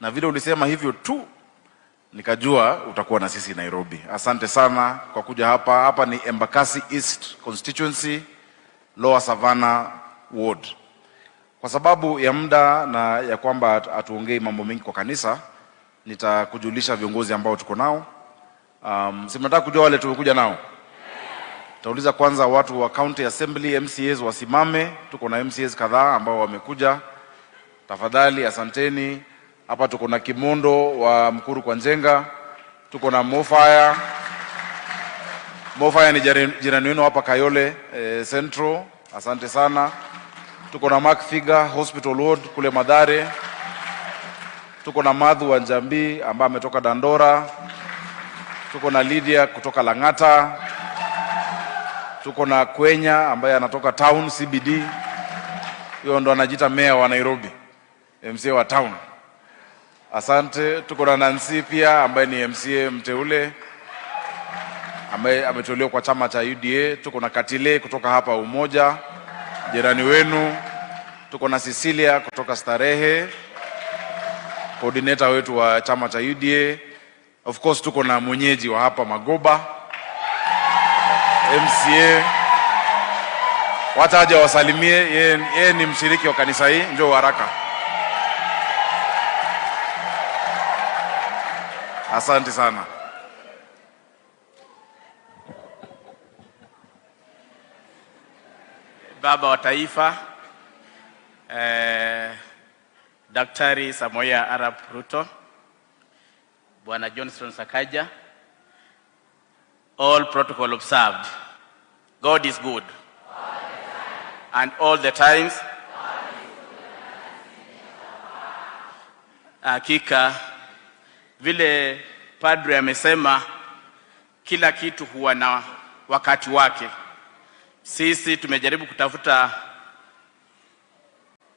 na vile ulisema hivyo tu nikajua utakuwa na sisi Nairobi. Asante sana kwa kuja hapa. Hapa ni Embakasi East Constituency, Lower Savannah Ward. Kwa sababu ya muda na ya kwamba atuongei mambo mengi kwa kanisa, nitakujulisha viongozi ambao tuko nao. Si mnataka kujua wale tumekuja nao? Tauliza kwanza watu wa County Assembly MCAs wasimame. Tuko na MCAs kadhaa ambao wamekuja. Tafadhali asanteni. Hapa tuko na Kimondo wa Mkuru kwa Njenga. Tuko na Mofaya. Mofaya ni jirani wenu hapa Kayole Central. Asante sana. Tuko na Mark Figa Hospital Ward kule Madare. Tuko na Madhu wa Njambi ambaye ametoka Dandora. Tuko na Lydia kutoka Lang'ata. Tuko na Kwenya ambaye anatoka Town CBD. Hiyo ndo anajiita mayor wa Nairobi, MCA wa Town. Asante. Tuko na Nancy pia ambaye ni MCA mteule ambaye ameteuliwa kwa chama cha UDA. Tuko na Katile kutoka hapa Umoja, jirani wenu. Tuko na Cecilia kutoka Starehe, coordinator wetu wa chama cha UDA. Of course tuko na mwenyeji wa hapa Magoba, MCA. Wacha aje wasalimie, yeye ni mshiriki wa kanisa hii. Njoo haraka. Asante sana. Baba wa Taifa Daktari Samoei Arap Ruto, Bwana Johnson Sakaja, all protocol observed. God is good. And all the times. Hakika vile padre amesema, kila kitu huwa na wakati wake. Sisi tumejaribu kutafuta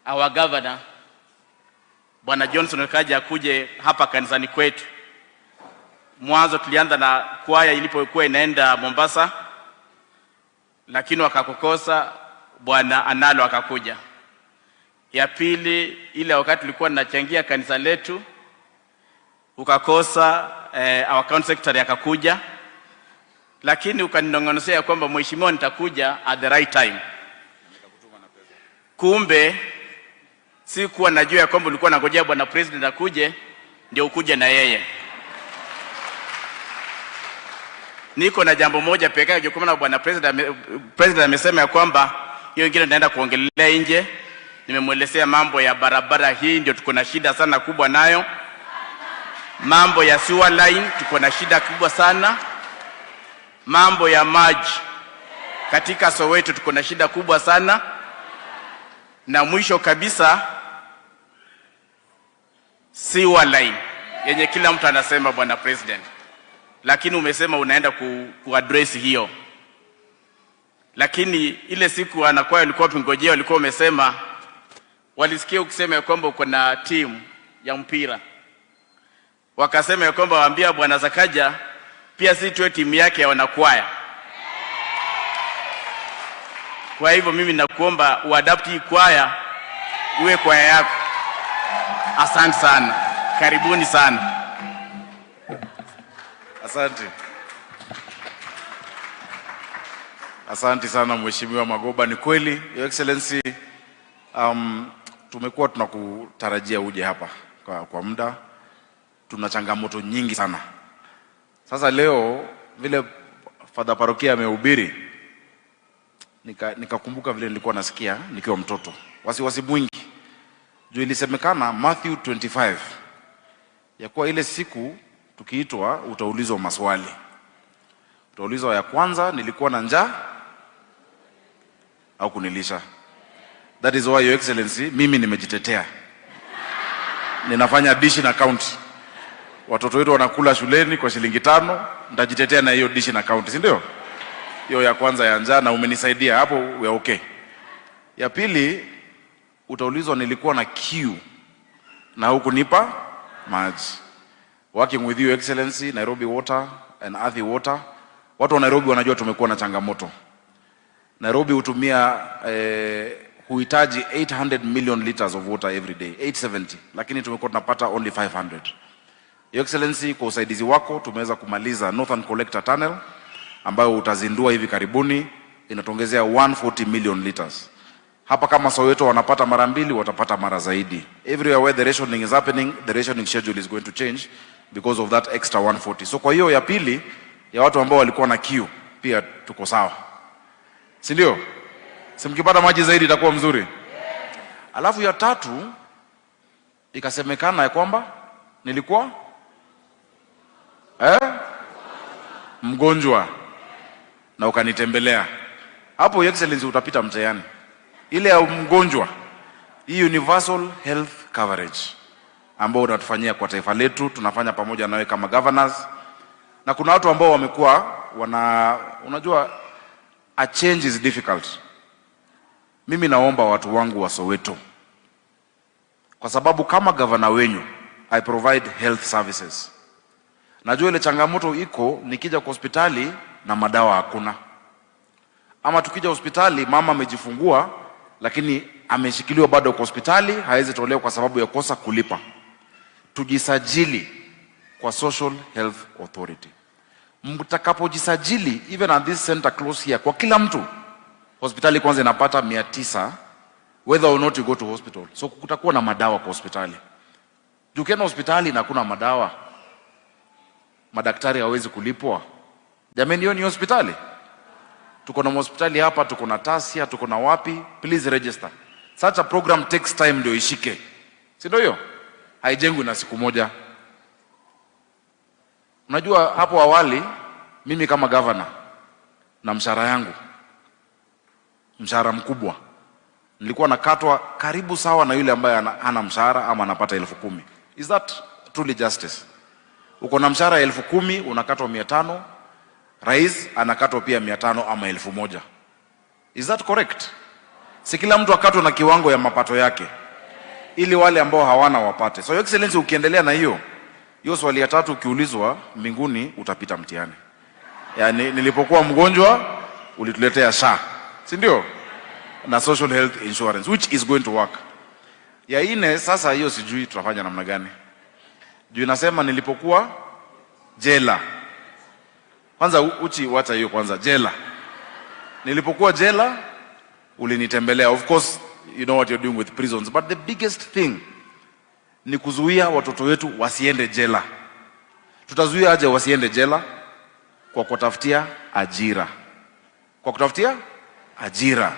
our governor Bwana Johnson Sakaja akuje hapa kanisani kwetu. Mwanzo tulianza na kwaya ilipokuwa inaenda Mombasa, lakini wakakokosa. Bwana Analo akakuja. Ya pili, ile wakati tulikuwa tunachangia kanisa letu ukakosa, our county secretary akakuja, lakini ukaninong'onezea kwamba mheshimiwa nitakuja at the right time. Kumbe sikuwa najua ya kwamba ulikuwa unangojea bwana president akuje ndio ukuje na yeye. Niko na jambo moja pekee yake, kwa maana bwana president amesema ya kwamba hiyo ingine naenda kuongelea nje. Nimemwelezea mambo ya barabara, hii ndio tuko na shida sana kubwa nayo. Mambo ya sewer line tuko na shida kubwa sana. Mambo ya maji katika Soweto tuko na shida kubwa sana. Na mwisho kabisa, sewer line yenye kila mtu anasema bwana president, lakini umesema unaenda kuaddress hiyo. Lakini ile siku anakuwa walikuwa pingojea, walikuwa umesema walisikia ukisema ya kwamba uko na team ya mpira. Wakasema ya kwamba waambia bwana Sakaja pia si tuwe timu yake ya wanakwaya. Kwa hivyo mimi nakuomba uadapt hii kwaya uwe kwaya yako. Asante sana. Karibuni sana. Asante. Asante sana Mheshimiwa Magoba. Ni kweli, Your Excellency, tumekuwa tunakutarajia uje hapa kwa muda. Tuna changamoto nyingi sana. Sasa leo vile Father Parokia amehubiri, nikakumbuka vile nilikuwa nasikia nikiwa mtoto. Wasiwasi mwingi. Juu ilisemekana Matthew 25 ya kuwa ile siku tukiitwa utaulizwa maswali. Utaulizwa ya kwanza, nilikuwa na njaa au kunilisha? That is why Your Excellency, mimi nimejitetea. Ninafanya addition account. Watoto wetu wanakula shuleni kwa shilingi 5, nitajitetea na hiyo addition account, si ndio? Hiyo ya kwanza ya njaa, na umenisaidia hapo, we are okay. Ya pili, utaulizwa nilikuwa na kiu na hukunipa maji. Working with Your Excellency, Nairobi Water and Athi Water, watu wa Nairobi wanajua tumekuwa na changamoto. Nairobi hutumia huhitaji 800 million liters of water every day, 870, lakini tumekuwa tunapata only 500. Your Excellency, kwa usaidizi wako tumeweza kumaliza Northern Collector Tunnel ambayo utazindua hivi karibuni, inatongezea 140 million liters. Hapa kama Soweto wanapata mara 2, watapata mara zaidi. Everywhere where the rationing is happening, the rationing schedule is going to change because of that extra 140. So kwa hiyo ya pili ya watu ambao walikuwa na kiu pia tuko sawa. si ndio? Si mkipata maji zaidi itakuwa mzuri. Alafu ya tatu ikasemekana ya kwamba nilikuwa mgonjwa na ukanitembelea. Hapo Your Excellency utapita mtihani. Ile ya mgonjwa, hii universal health coverage ambao unatufanyia kwa taifa letu, tunafanya pamoja nawe kama governors. Na kuna watu ambao wamekuwa unajua a change is difficult. Mimi naomba watu wangu wa Soweto, kwa sababu kama governor wenyu I provide health services. Najua ile changamoto iko nikija kwa hospitali na madawa hakuna. Ama tukija hospitali mama amejifungua lakini ameshikiliwa bado kwa hospitali, hawezi tolewa kwa sababu ya kosa kulipa. Tujisajili kwa Social Health Authority. Mtakapojisajili, even at this center close here, kwa kila mtu hospitali kwanza inapata 900 whether or not you go to hospital. So kutakuwa na madawa kwa hospitali. Ukienda hospitali na hakuna madawa, madaktari hawezi kulipwa. Jamani, hiyo ni hospitali? Tuko na hospitali hapa, tuko na Tasia, tuko na wapi? Please register. Such a program takes time ndio ishike. Si ndio hiyo? Haijengwi na siku moja. Unajua hapo awali mimi kama governor na mshahara yangu, mshahara mkubwa, nilikuwa nakatwa karibu sawa na yule ambaye hana mshahara ama anapata 10,000. Is that truly justice? Uko na mshahara 10,000 unakatwa 500, rais anakatwa pia 500 ama 1,000. Is that correct? Si kila mtu akatwe na kiwango ya mapato yake, ili wale ambao hawana wapate. So Your Excellency, ukiendelea na hiyo swali ya tatu ukiulizwa mbinguni utapita mtihani. Yani nilipokuwa mgonjwa ulituletea SHA, si ndio? Na social health insurance which is going to work. Ya ine sasa hiyo sijui tutafanya namna gani. Juu inasema nilipokuwa jela. Kwanza uchi wacha hiyo kwanza, jela. Nilipokuwa jela ulinitembelea. Of course you know what you're doing with prisons, but the biggest thing ni kuzuia watoto wetu wasiende jela. Tutazuia aje wasiende jela? Kwa kutafutia ajira. Kwa kutafutia ajira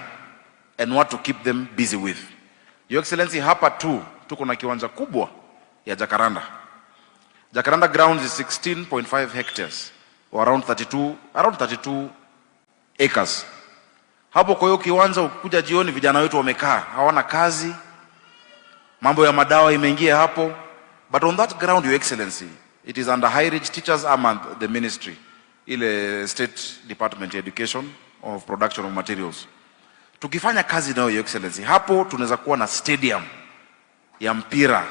and what to keep them busy with. Your Excellency, hapa tuko na kiwanja kubwa ya Jacaranda. Jacaranda grounds is 16.5 hectares or around 32 acres. Hapo kwa hiyo kiwanja ukuja jioni vijana wetu wamekaa, hawana kazi. Mambo ya madawa imeingia hapo. But on that ground, Your Excellency, it is under High Ridge Teachers Among the Ministry, ile State Department Education of Production of Materials. Tukifanya kazi nayo Your Excellency, hapo tunaweza kuwa na stadium ya mpira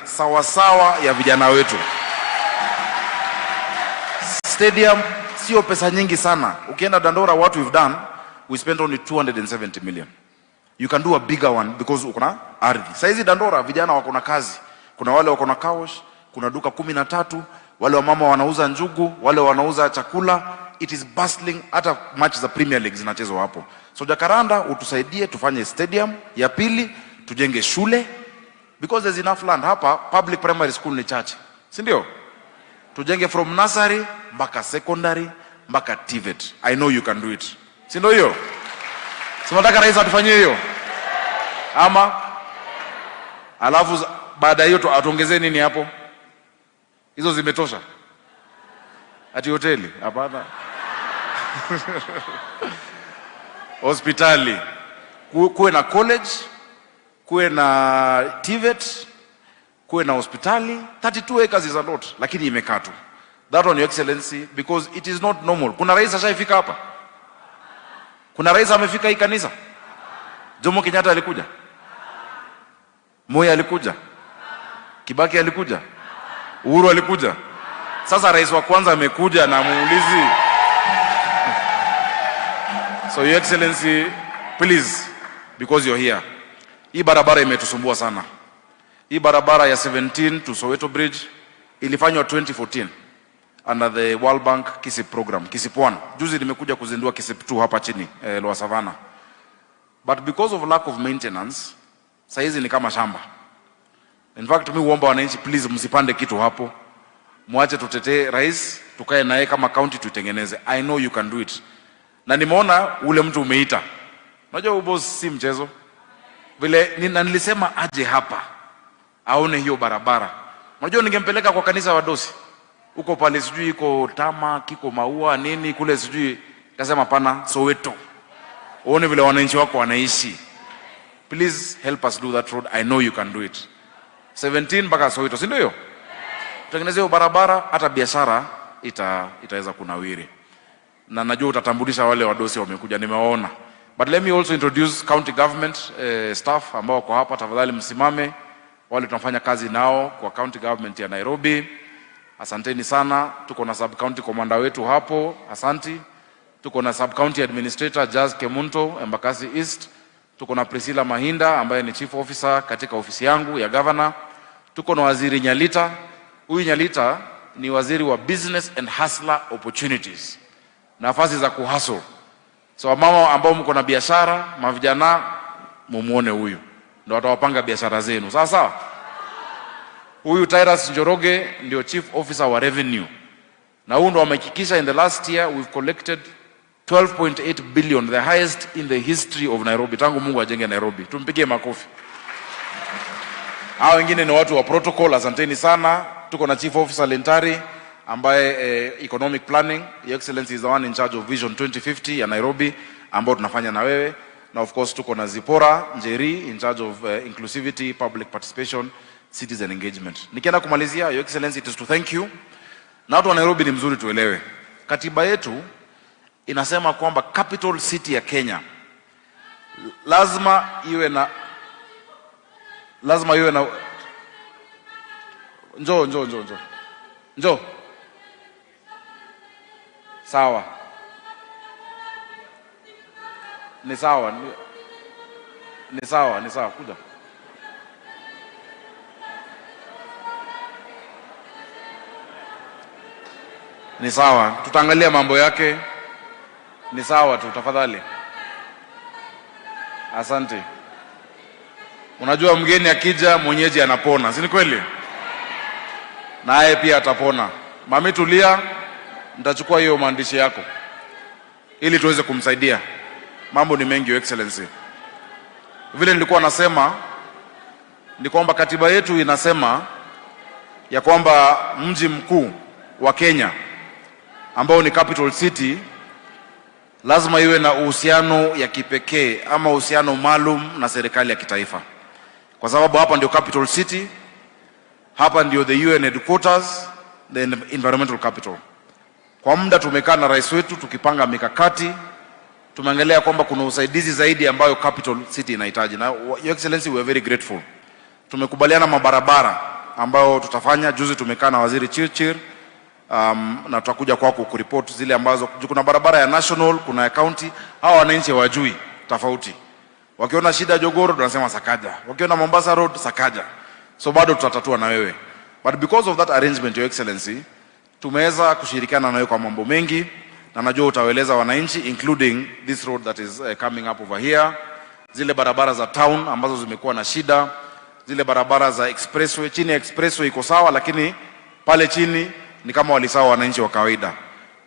sawa ya vijana wetu. Stadium sio pesa nyingi sana. Ukienda Dandora, what we've done, we spent only 270 million. You can do a bigger one because uko na ardhi. Saizi Dandora vijana wako na kazi. Kuna wale wako na kaosh, kuna duka 13, wale wa mama wanauza njugu, wale wanauza chakula. It is bustling, hata match za Premier League zinachezwa hapo. So Jacaranda utusaidie tufanye stadium. Ya pili tujenge shule because there's enough land hapa. Public primary school ni chache, si ndio? Tujenge from nursery mpaka secondary mpaka TVET. I know you can do it, si ndio hiyo? Si nataka rais atufanyie hiyo ama alafu baada hiyo atuongezee nini hapo? Hizo zimetosha? Ati hoteli? Hapana. Hospitali, kuwe na college, kuwe na TVET, kuwe na hospitali. 32 acres is a lot, lakini imekaa tu. That one, Your Excellency, because it is not normal. Kuna rais ashaifika hapa? Kuna rais amefika hii kanisa? Jomo Kenyatta alikuja? Moi alikuja? Kibaki alikuja? Uhuru alikuja? Sasa rais wa kwanza amekuja na muulizi. So Your Excellency, please, because you're here, hii barabara imetusumbua sana. Hii barabara ya 17 to Soweto Bridge ilifanywa 2014 under the World Bank KISIP program, KISIP 1. Juzi nimekuja kuzindua KISIP 2 hapa chini, Lower Savannah. But because of lack of maintenance, saizi ni kama shamba. In fact, mimi huomba wananchi, please msipande kitu hapo. Muache tutetee rais, tukae naye kama county tutengeneze. I know you can do it. Na nimeona ule mtu umeita, Unajua boss si mchezo. Vile nilisema aje hapa aone hiyo barabara. Unajua ningempeleka kwa kanisa wa Dosi. Huko pale sijui iko Tama, kiko Maua nini kule sijui. Kasema pana Soweto. Uone vile wananchi wako wanaishi. Please help us do that road. I know you can do it. 17 mpaka Soweto, si ndio hiyo? Tutengeneze hiyo barabara, hata biashara itaweza kunawiri. Na najua utatambulisha wale wadosi wamekuja, nimewaona. But let me also introduce county government staff ambao wako hapa. Tafadhali msimame, wale tunafanya kazi nao kwa county government ya Nairobi. Asanteni sana. Tuko na sub county commander wetu hapo, asanti. Tuko na sub county administrator Jazz Kemunto, Embakasi East. Tuko na Priscilla Mahinda ambaye ni chief officer katika ofisi yangu ya governor. Tuko na waziri Nyalita. Huyu Nyalita ni waziri wa business and hustler opportunities. Nafasi za kuhustle. So mama ambao mko na biashara, mavijana mumuone huyu. Ndio atawapanga biashara zenu. Sawa sawa? Huyu Tyrus Njoroge ndio chief officer wa revenue. Na huyu ndo amehakikisha in the last year we've collected 12.8 billion, the highest in the history of Nairobi. Tangu Mungu ajenge Nairobi. Tumpigie makofi. Hao wengine ni watu wa protocol, asanteni sana. Tuko na chief officer Lentari ambaye economic planning, Your Excellency is the one in charge of Vision 2050 ya Nairobi ambao tunafanya na wewe. Na of course tuko na Zipora Njeri in charge of inclusivity, public participation, citizen engagement. Nikienda kumalizia, Your Excellency, it is to thank you. Na watu wa Nairobi ni mzuri tuelewe. Katiba yetu inasema kwamba capital city ya Kenya lazima iwe na njoo. Sawa. Ni sawa kuja. Ni sawa, tutaangalia mambo yake. Ni sawa tu, tafadhali. Asante. Unajua mgeni akija mwenyeji anapona, si ni kweli? Naye pia atapona. Mami tulia, nitachukua hiyo maandishi yako ili tuweze kumsaidia. Mambo ni mengi, Your Excellency. Vile nilikuwa nasema ni kwamba katiba yetu inasema ya kwamba mji mkuu wa Kenya ambao ni capital city lazima iwe na uhusiano ya kipekee ama uhusiano maalum na serikali ya kitaifa. Kwa sababu hapa ndio capital city, hapa ndio the UN headquarters, the environmental capital. Kwa muda tumekaa na rais wetu tukipanga mikakati, tumeangalia kwamba kuna usaidizi zaidi ambayo capital city inahitaji. Na Your Excellency, we are very grateful. Tumekubaliana mabarabara ambayo tutafanya. Juzi tumekaa na waziri Chirchir na tutakuja kwako kuripoti zile ambazo kuna barabara ya national, kuna ya county. Hawa wananchi hawajui tofauti. Wakiona shida Jogoro tunasema Sakaja, wakiona Mombasa Road Sakaja. So bado tutatatua na wewe. But because of that arrangement, Your Excellency, tumeweza kushirikiana na wewe kwa mambo mengi na najua utaeleza wananchi, including this road that is coming up over here, zile barabara za town ambazo zimekuwa na shida, zile barabara za expressway. Chini ya expressway iko sawa, lakini pale chini ni kama walisawa wananchi wa kawaida.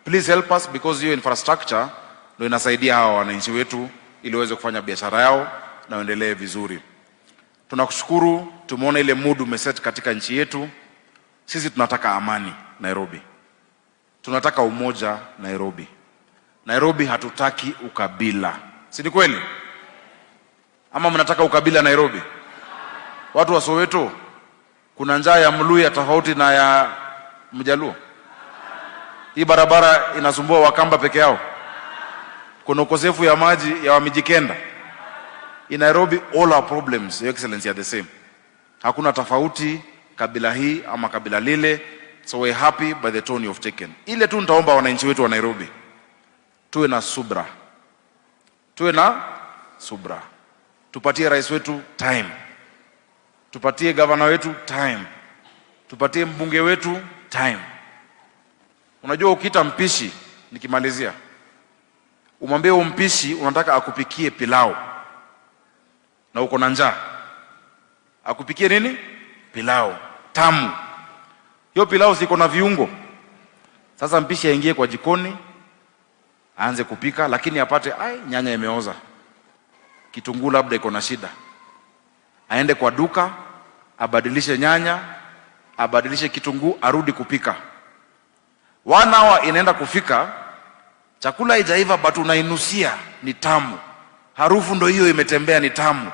Please help us, because hiyo infrastructure ndio inasaidia hawa wananchi wetu ili waweze kufanya biashara yao na waendelee vizuri. Tunakushukuru, tumeona ile mood umeset katika nchi yetu. Sisi tunataka amani Nairobi. Tunataka umoja Nairobi. Nairobi hatutaki ukabila. Si ni kweli? Ama mnataka ukabila Nairobi? Watu wa Soweto, kuna njaa ya Mluya tofauti na ya Mjaluo? Hii barabara inasumbua Wakamba peke yao? Kuna ukosefu ya maji ya Wamijikenda? In Nairobi, all our problems, Your Excellency, are the same. Hakuna tofauti kabila hii ama kabila lile. So we're happy by the tone you've taken. Ile tu nitaomba wananchi wetu wa Nairobi, tuwe na subra. Tupatie rais wetu time. Tupatie governor wetu time. Tupatie mbunge wetu time. Unajua ukiita mpishi, nikimalizia, umwambie mpishi unataka akupikie pilau na uko na njaa, akupikie nini? Pilau tamu. Hiyo pilau siko na viungo. Sasa mpishi aingie kwa jikoni aanze kupika, lakini apate nyanya imeoza, kitunguu labda iko na shida, aende kwa duka, abadilishe nyanya, abadilishe kitunguu, arudi kupika. 1 hour inaenda kufika, chakula haijaiva but unainusia ni tamu. Harufu ndo hiyo imetembea, ni tamu.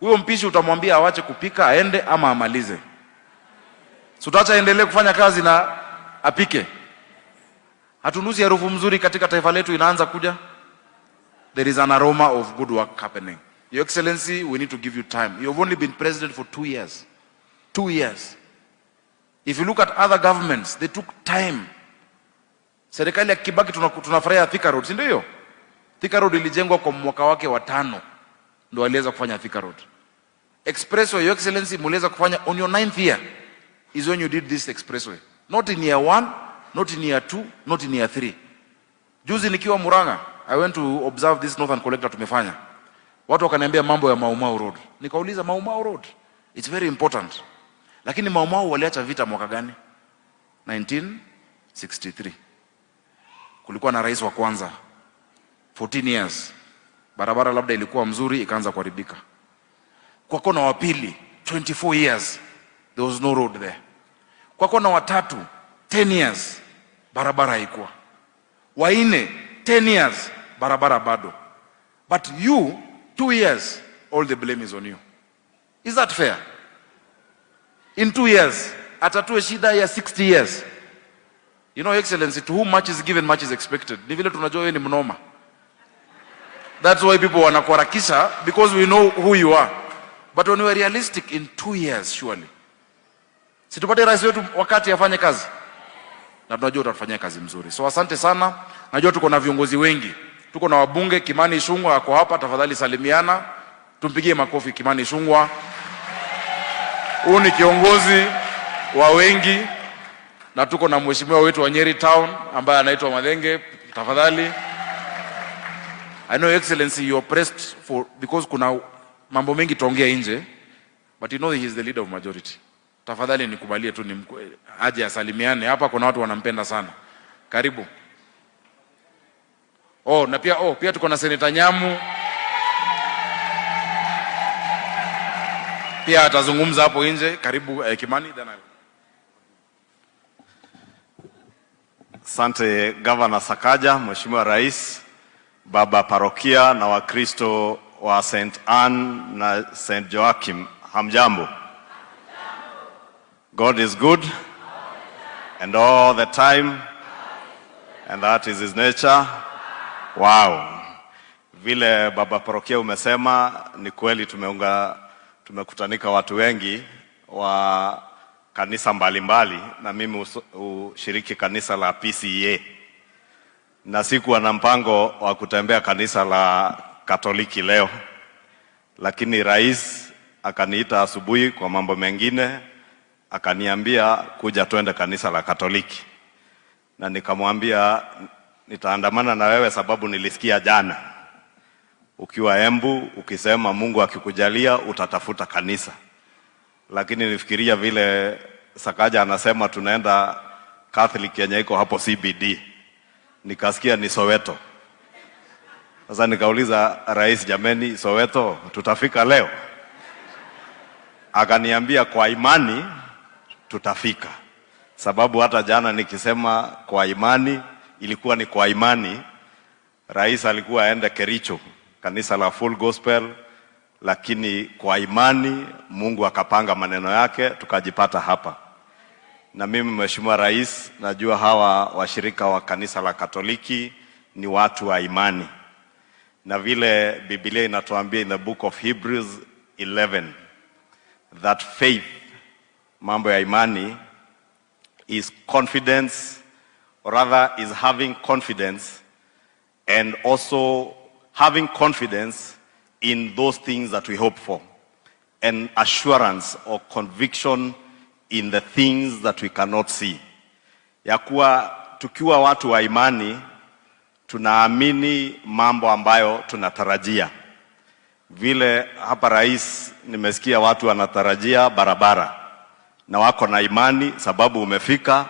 Huyo mpishi utamwambia awache kupika aende ama amalize? Sutaacha aendelee kufanya kazi na apike? Hatunusi harufu mzuri katika taifa letu inaanza kuja. There is an aroma of good work happening. Your Excellency, we need to give you time. You have only been president for 2 years. 2 years. If you look at other governments, they took time. Serikali ya Kibaki tunafurahia Thika Road, si ndio hiyo? Thika Road ilijengwa kwa mwaka wake wa 5 ndio aliweza kufanya Thika Road. Expressway, Your Excellency, muliweza kufanya on your 9th year is when you did this expressway. Not in year 1, not in year 2, not in year 3. Juzi nikiwa Murang'a, I went to observe this Northern Collector tumefanya. Watu wakaniambia mambo ya Mau Mau Road. Nikauliza Mau Mau Road, it's very important. Lakini Mau Mau waliacha vita mwaka gani? 1963. Kulikuwa na rais wa kwanza. 14 years. Barabara labda ilikuwa mzuri ikaanza kuharibika. Kwa kona wa pili 24 years there was no road there. Kwa kona wa tatu 10 years barabara haikuwa. Wa 4 10 years barabara bado. But you 2 years all the blame is on you. Is that fair? In 2 years atatue shida ya 60 years. You know, Excellency, to whom much is given, much is expected. Ni vile tunajua wewe ni mnoma. That's why people wanakuharakisha, because we know who you are. But when we are realistic, in 2 years surely. Situpate rais wetu wakati afanye kazi. Na tunajua utafanya kazi mzuri. So asante sana. Najua tuko na viongozi wengi. Tuko na wabunge. Kimani Ichung'wah ako hapa, tafadhali salimiana. Tumpigie makofi Kimani Ichung'wah. Huyu ni kiongozi wa wengi. Na tuko na mheshimiwa wetu wa Nyeri Town ambaye anaitwa Madhenge, tafadhali. I know, Excellency, you are pressed for, because kuna mambo mengi tuongea nje, but you know he is the leader of majority. Tafadhali nikubalie tu aje asalimiane hapa, kuna watu wanampenda sana. Karibu. Na pia tuko na Senator Nyamu. Pia atazungumza hapo nje. Karibu Kimani. Asante Governor Sakaja, Mheshimiwa Rais, Baba Parokia na Wakristo wa St. Anne na St. Joachim. Hamjambo. God is good and all the time, and that is his nature. Wow. Vile Baba Parokia umesema ni kweli, tumekutanika watu wengi wa kanisa mbalimbali, na mimi ushiriki kanisa la PCEA. Na sikuwa na mpango wa kutembea kanisa la Katoliki leo, lakini rais akaniita asubuhi kwa mambo mengine, akaniambia kuja tuende kanisa la Katoliki. Na nikamwambia nitaandamana na wewe sababu nilisikia jana ukiwa Embu ukisema Mungu akikujalia utatafuta kanisa. Lakini nifikiria vile Sakaja anasema tunaenda Catholic yenye iko hapo CBD. Nikasikia ni Soweto. Sasa nikauliza rais, jameni, Soweto tutafika leo? Akaniambia kwa imani tutafika. Sababu hata jana nikisema kwa imani, ilikuwa ni kwa imani. Rais alikuwa aende Kericho, kanisa la Full Gospel, lakini kwa imani Mungu akapanga maneno yake tukajipata hapa. Na mimi Mheshimiwa Rais, najua hawa washirika wa kanisa la Katoliki ni watu wa imani. Na vile Biblia inatuambia in the book of Hebrews 11 that faith, mambo ya imani, is confidence, or rather is having confidence, and also having confidence in those things that we hope for, and assurance or conviction in the things that we cannot see. Ya kuwa tukiwa watu wa imani tunaamini mambo ambayo tunatarajia. Vile hapa rais nimesikia watu wanatarajia barabara na wako na imani sababu umefika.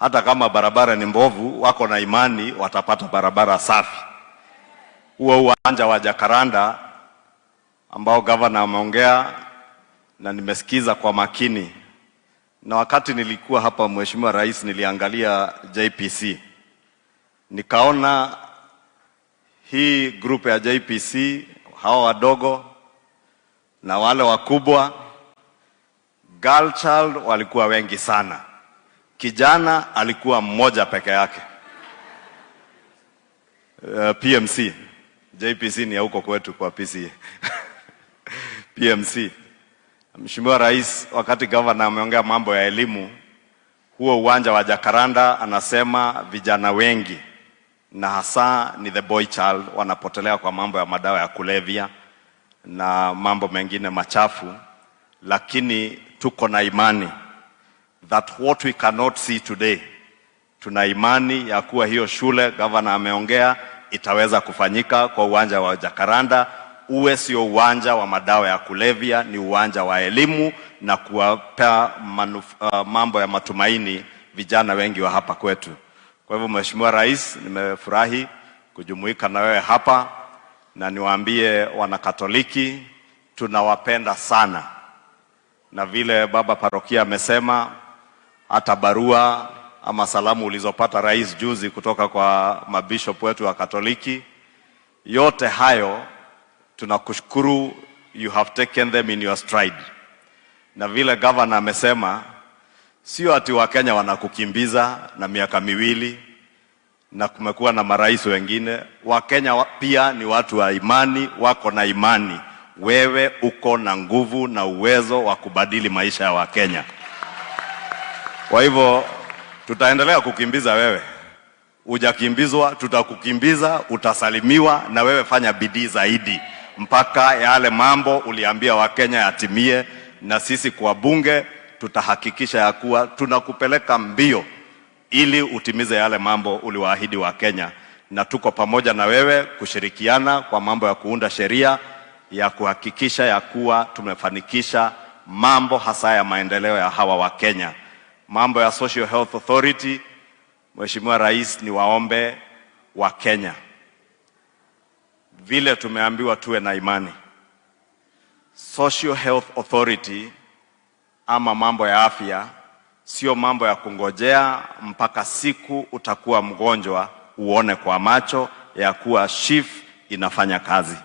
Hata kama barabara ni mbovu, wako na imani watapata barabara safi. Huo uwanja wa Jacaranda ambao gavana ameongea na nimesikiza kwa makini. Na wakati nilikuwa hapa, Mheshimiwa Rais, niliangalia JPC. Nikaona hii group ya JPC, hawa wadogo na wale wakubwa, girl child walikuwa wengi sana. Kijana alikuwa mmoja peke yake. PMC. JPC ni ya huko kwetu kwa PCA. PMC. Mheshimiwa Rais, wakati gavana ameongea mambo ya elimu, huo uwanja wa Jacaranda anasema vijana wengi na hasa ni the boy child wanapotelea kwa mambo ya madawa ya kulevya na mambo mengine machafu, lakini tuko na imani that what we cannot see today, tuna imani ya kuwa hiyo shule gavana ameongea itaweza kufanyika kwa uwanja wa Jacaranda. Uwe sio uwanja wa madawa ya kulevya, ni uwanja wa elimu na kuwapea mambo ya matumaini vijana wengi wa hapa kwetu. Kwa hivyo Mheshimiwa Rais, nimefurahi kujumuika na wewe hapa, na niwaambie Wanakatoliki tunawapenda sana, na vile baba parokia amesema, hata barua ama salamu ulizopata rais juzi kutoka kwa mabishop wetu wa Katoliki, yote hayo tunakushukuru, you have taken them in your stride. Na vile governor amesema, sio ati Wakenya wanakukimbiza na miaka miwili na kumekuwa na marais wengine. Wakenya pia ni watu wa imani, wako na imani. Wewe uko na nguvu na uwezo wa kubadili maisha ya Wakenya. Kwa hivyo tutaendelea kukimbiza wewe. Hujakimbizwa, tutakukimbiza, utasalimiwa, na wewe fanya bidii zaidi mpaka yale mambo uliambia Wakenya yatimie, na sisi kwa bunge tutahakikisha ya kuwa tunakupeleka mbio ili utimize yale mambo uliwaahidi Wakenya, na tuko pamoja na wewe kushirikiana kwa mambo ya kuunda sheria ya kuhakikisha ya kuwa tumefanikisha mambo hasa ya maendeleo ya hawa Wakenya. Mambo ya Social Health Authority, Mheshimiwa Rais, ni waombe wa Kenya, vile tumeambiwa tuwe na imani. Social Health Authority ama mambo ya afya sio mambo ya kungojea mpaka siku utakuwa mgonjwa uone kwa macho ya kuwa SHIF inafanya kazi.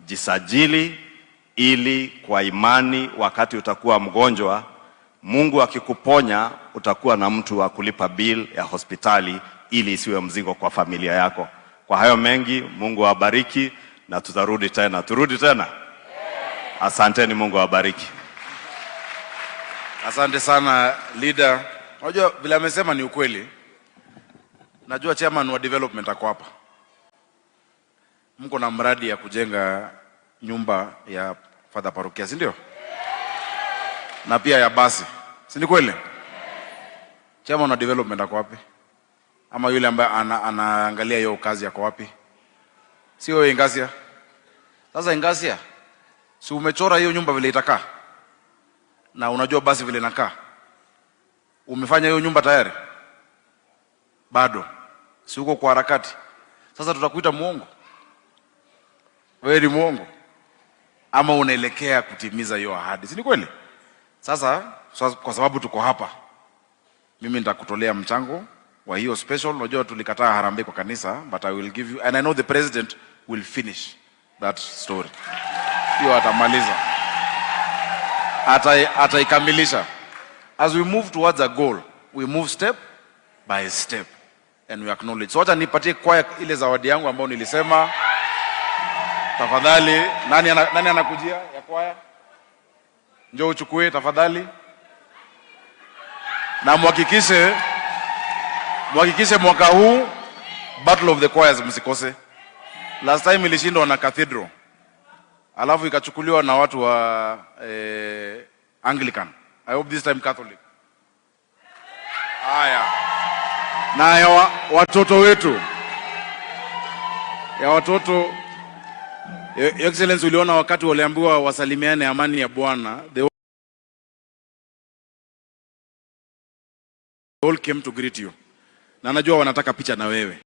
Jisajili ili kwa imani wakati utakuwa mgonjwa, Mungu akikuponya utakuwa na mtu wa kulipa bill ya hospitali ili isiwe mzigo kwa familia yako. Kwa hayo mengi, Mungu awabariki, na tutarudi tena. Turudi tena. Asanteni, Mungu awabariki. Asante sana leader. Unajua vile amesema ni ukweli. Najua chairman wa development ako hapa. Mko na mradi ya kujenga nyumba ya Father Parokia, si ndio? Na pia ya basi. Si ni kweli? Chairman wa development ako wapi? Ama yule ambaye anaangalia hiyo kazi yako wapi? Sio wewe Ngasia. Sasa Ngasia, si umechora hiyo nyumba vile itakaa? Na unajua basi vile inakaa? Umefanya hiyo nyumba tayari? Bado. Si uko kwa harakati. Sasa tutakuita muongo. Wewe ni muongo. Ama unaelekea kutimiza hiyo ahadi. Si ni kweli? Sasa kwa sababu tuko hapa, mimi nitakutolea mchango wa hiyo special. Unajua tulikataa harambee kwa kanisa, but I will give you, and I know the president will finish that story. Hiyo atamaliza. Ataikamilisha. As we move towards a goal, we move step by step and we acknowledge. So wacha nipatie kwa ile zawadi yangu ambayo nilisema. Tafadhali, nani anakujia ya kwaya? Njoo uchukue tafadhali. Na muhakikishe mwaka huu Battle of the Choirs msikose. Last time ilishindwa na Cathedral, alafu ikachukuliwa na watu wa Anglican. I hope this time Catholic. Haya. Na ya watoto wetu, ya watoto, Your Excellency, uliona wakati waliambiwa wasalimiane amani ya Bwana, they all came to greet you. Na najua wanataka picha na wewe.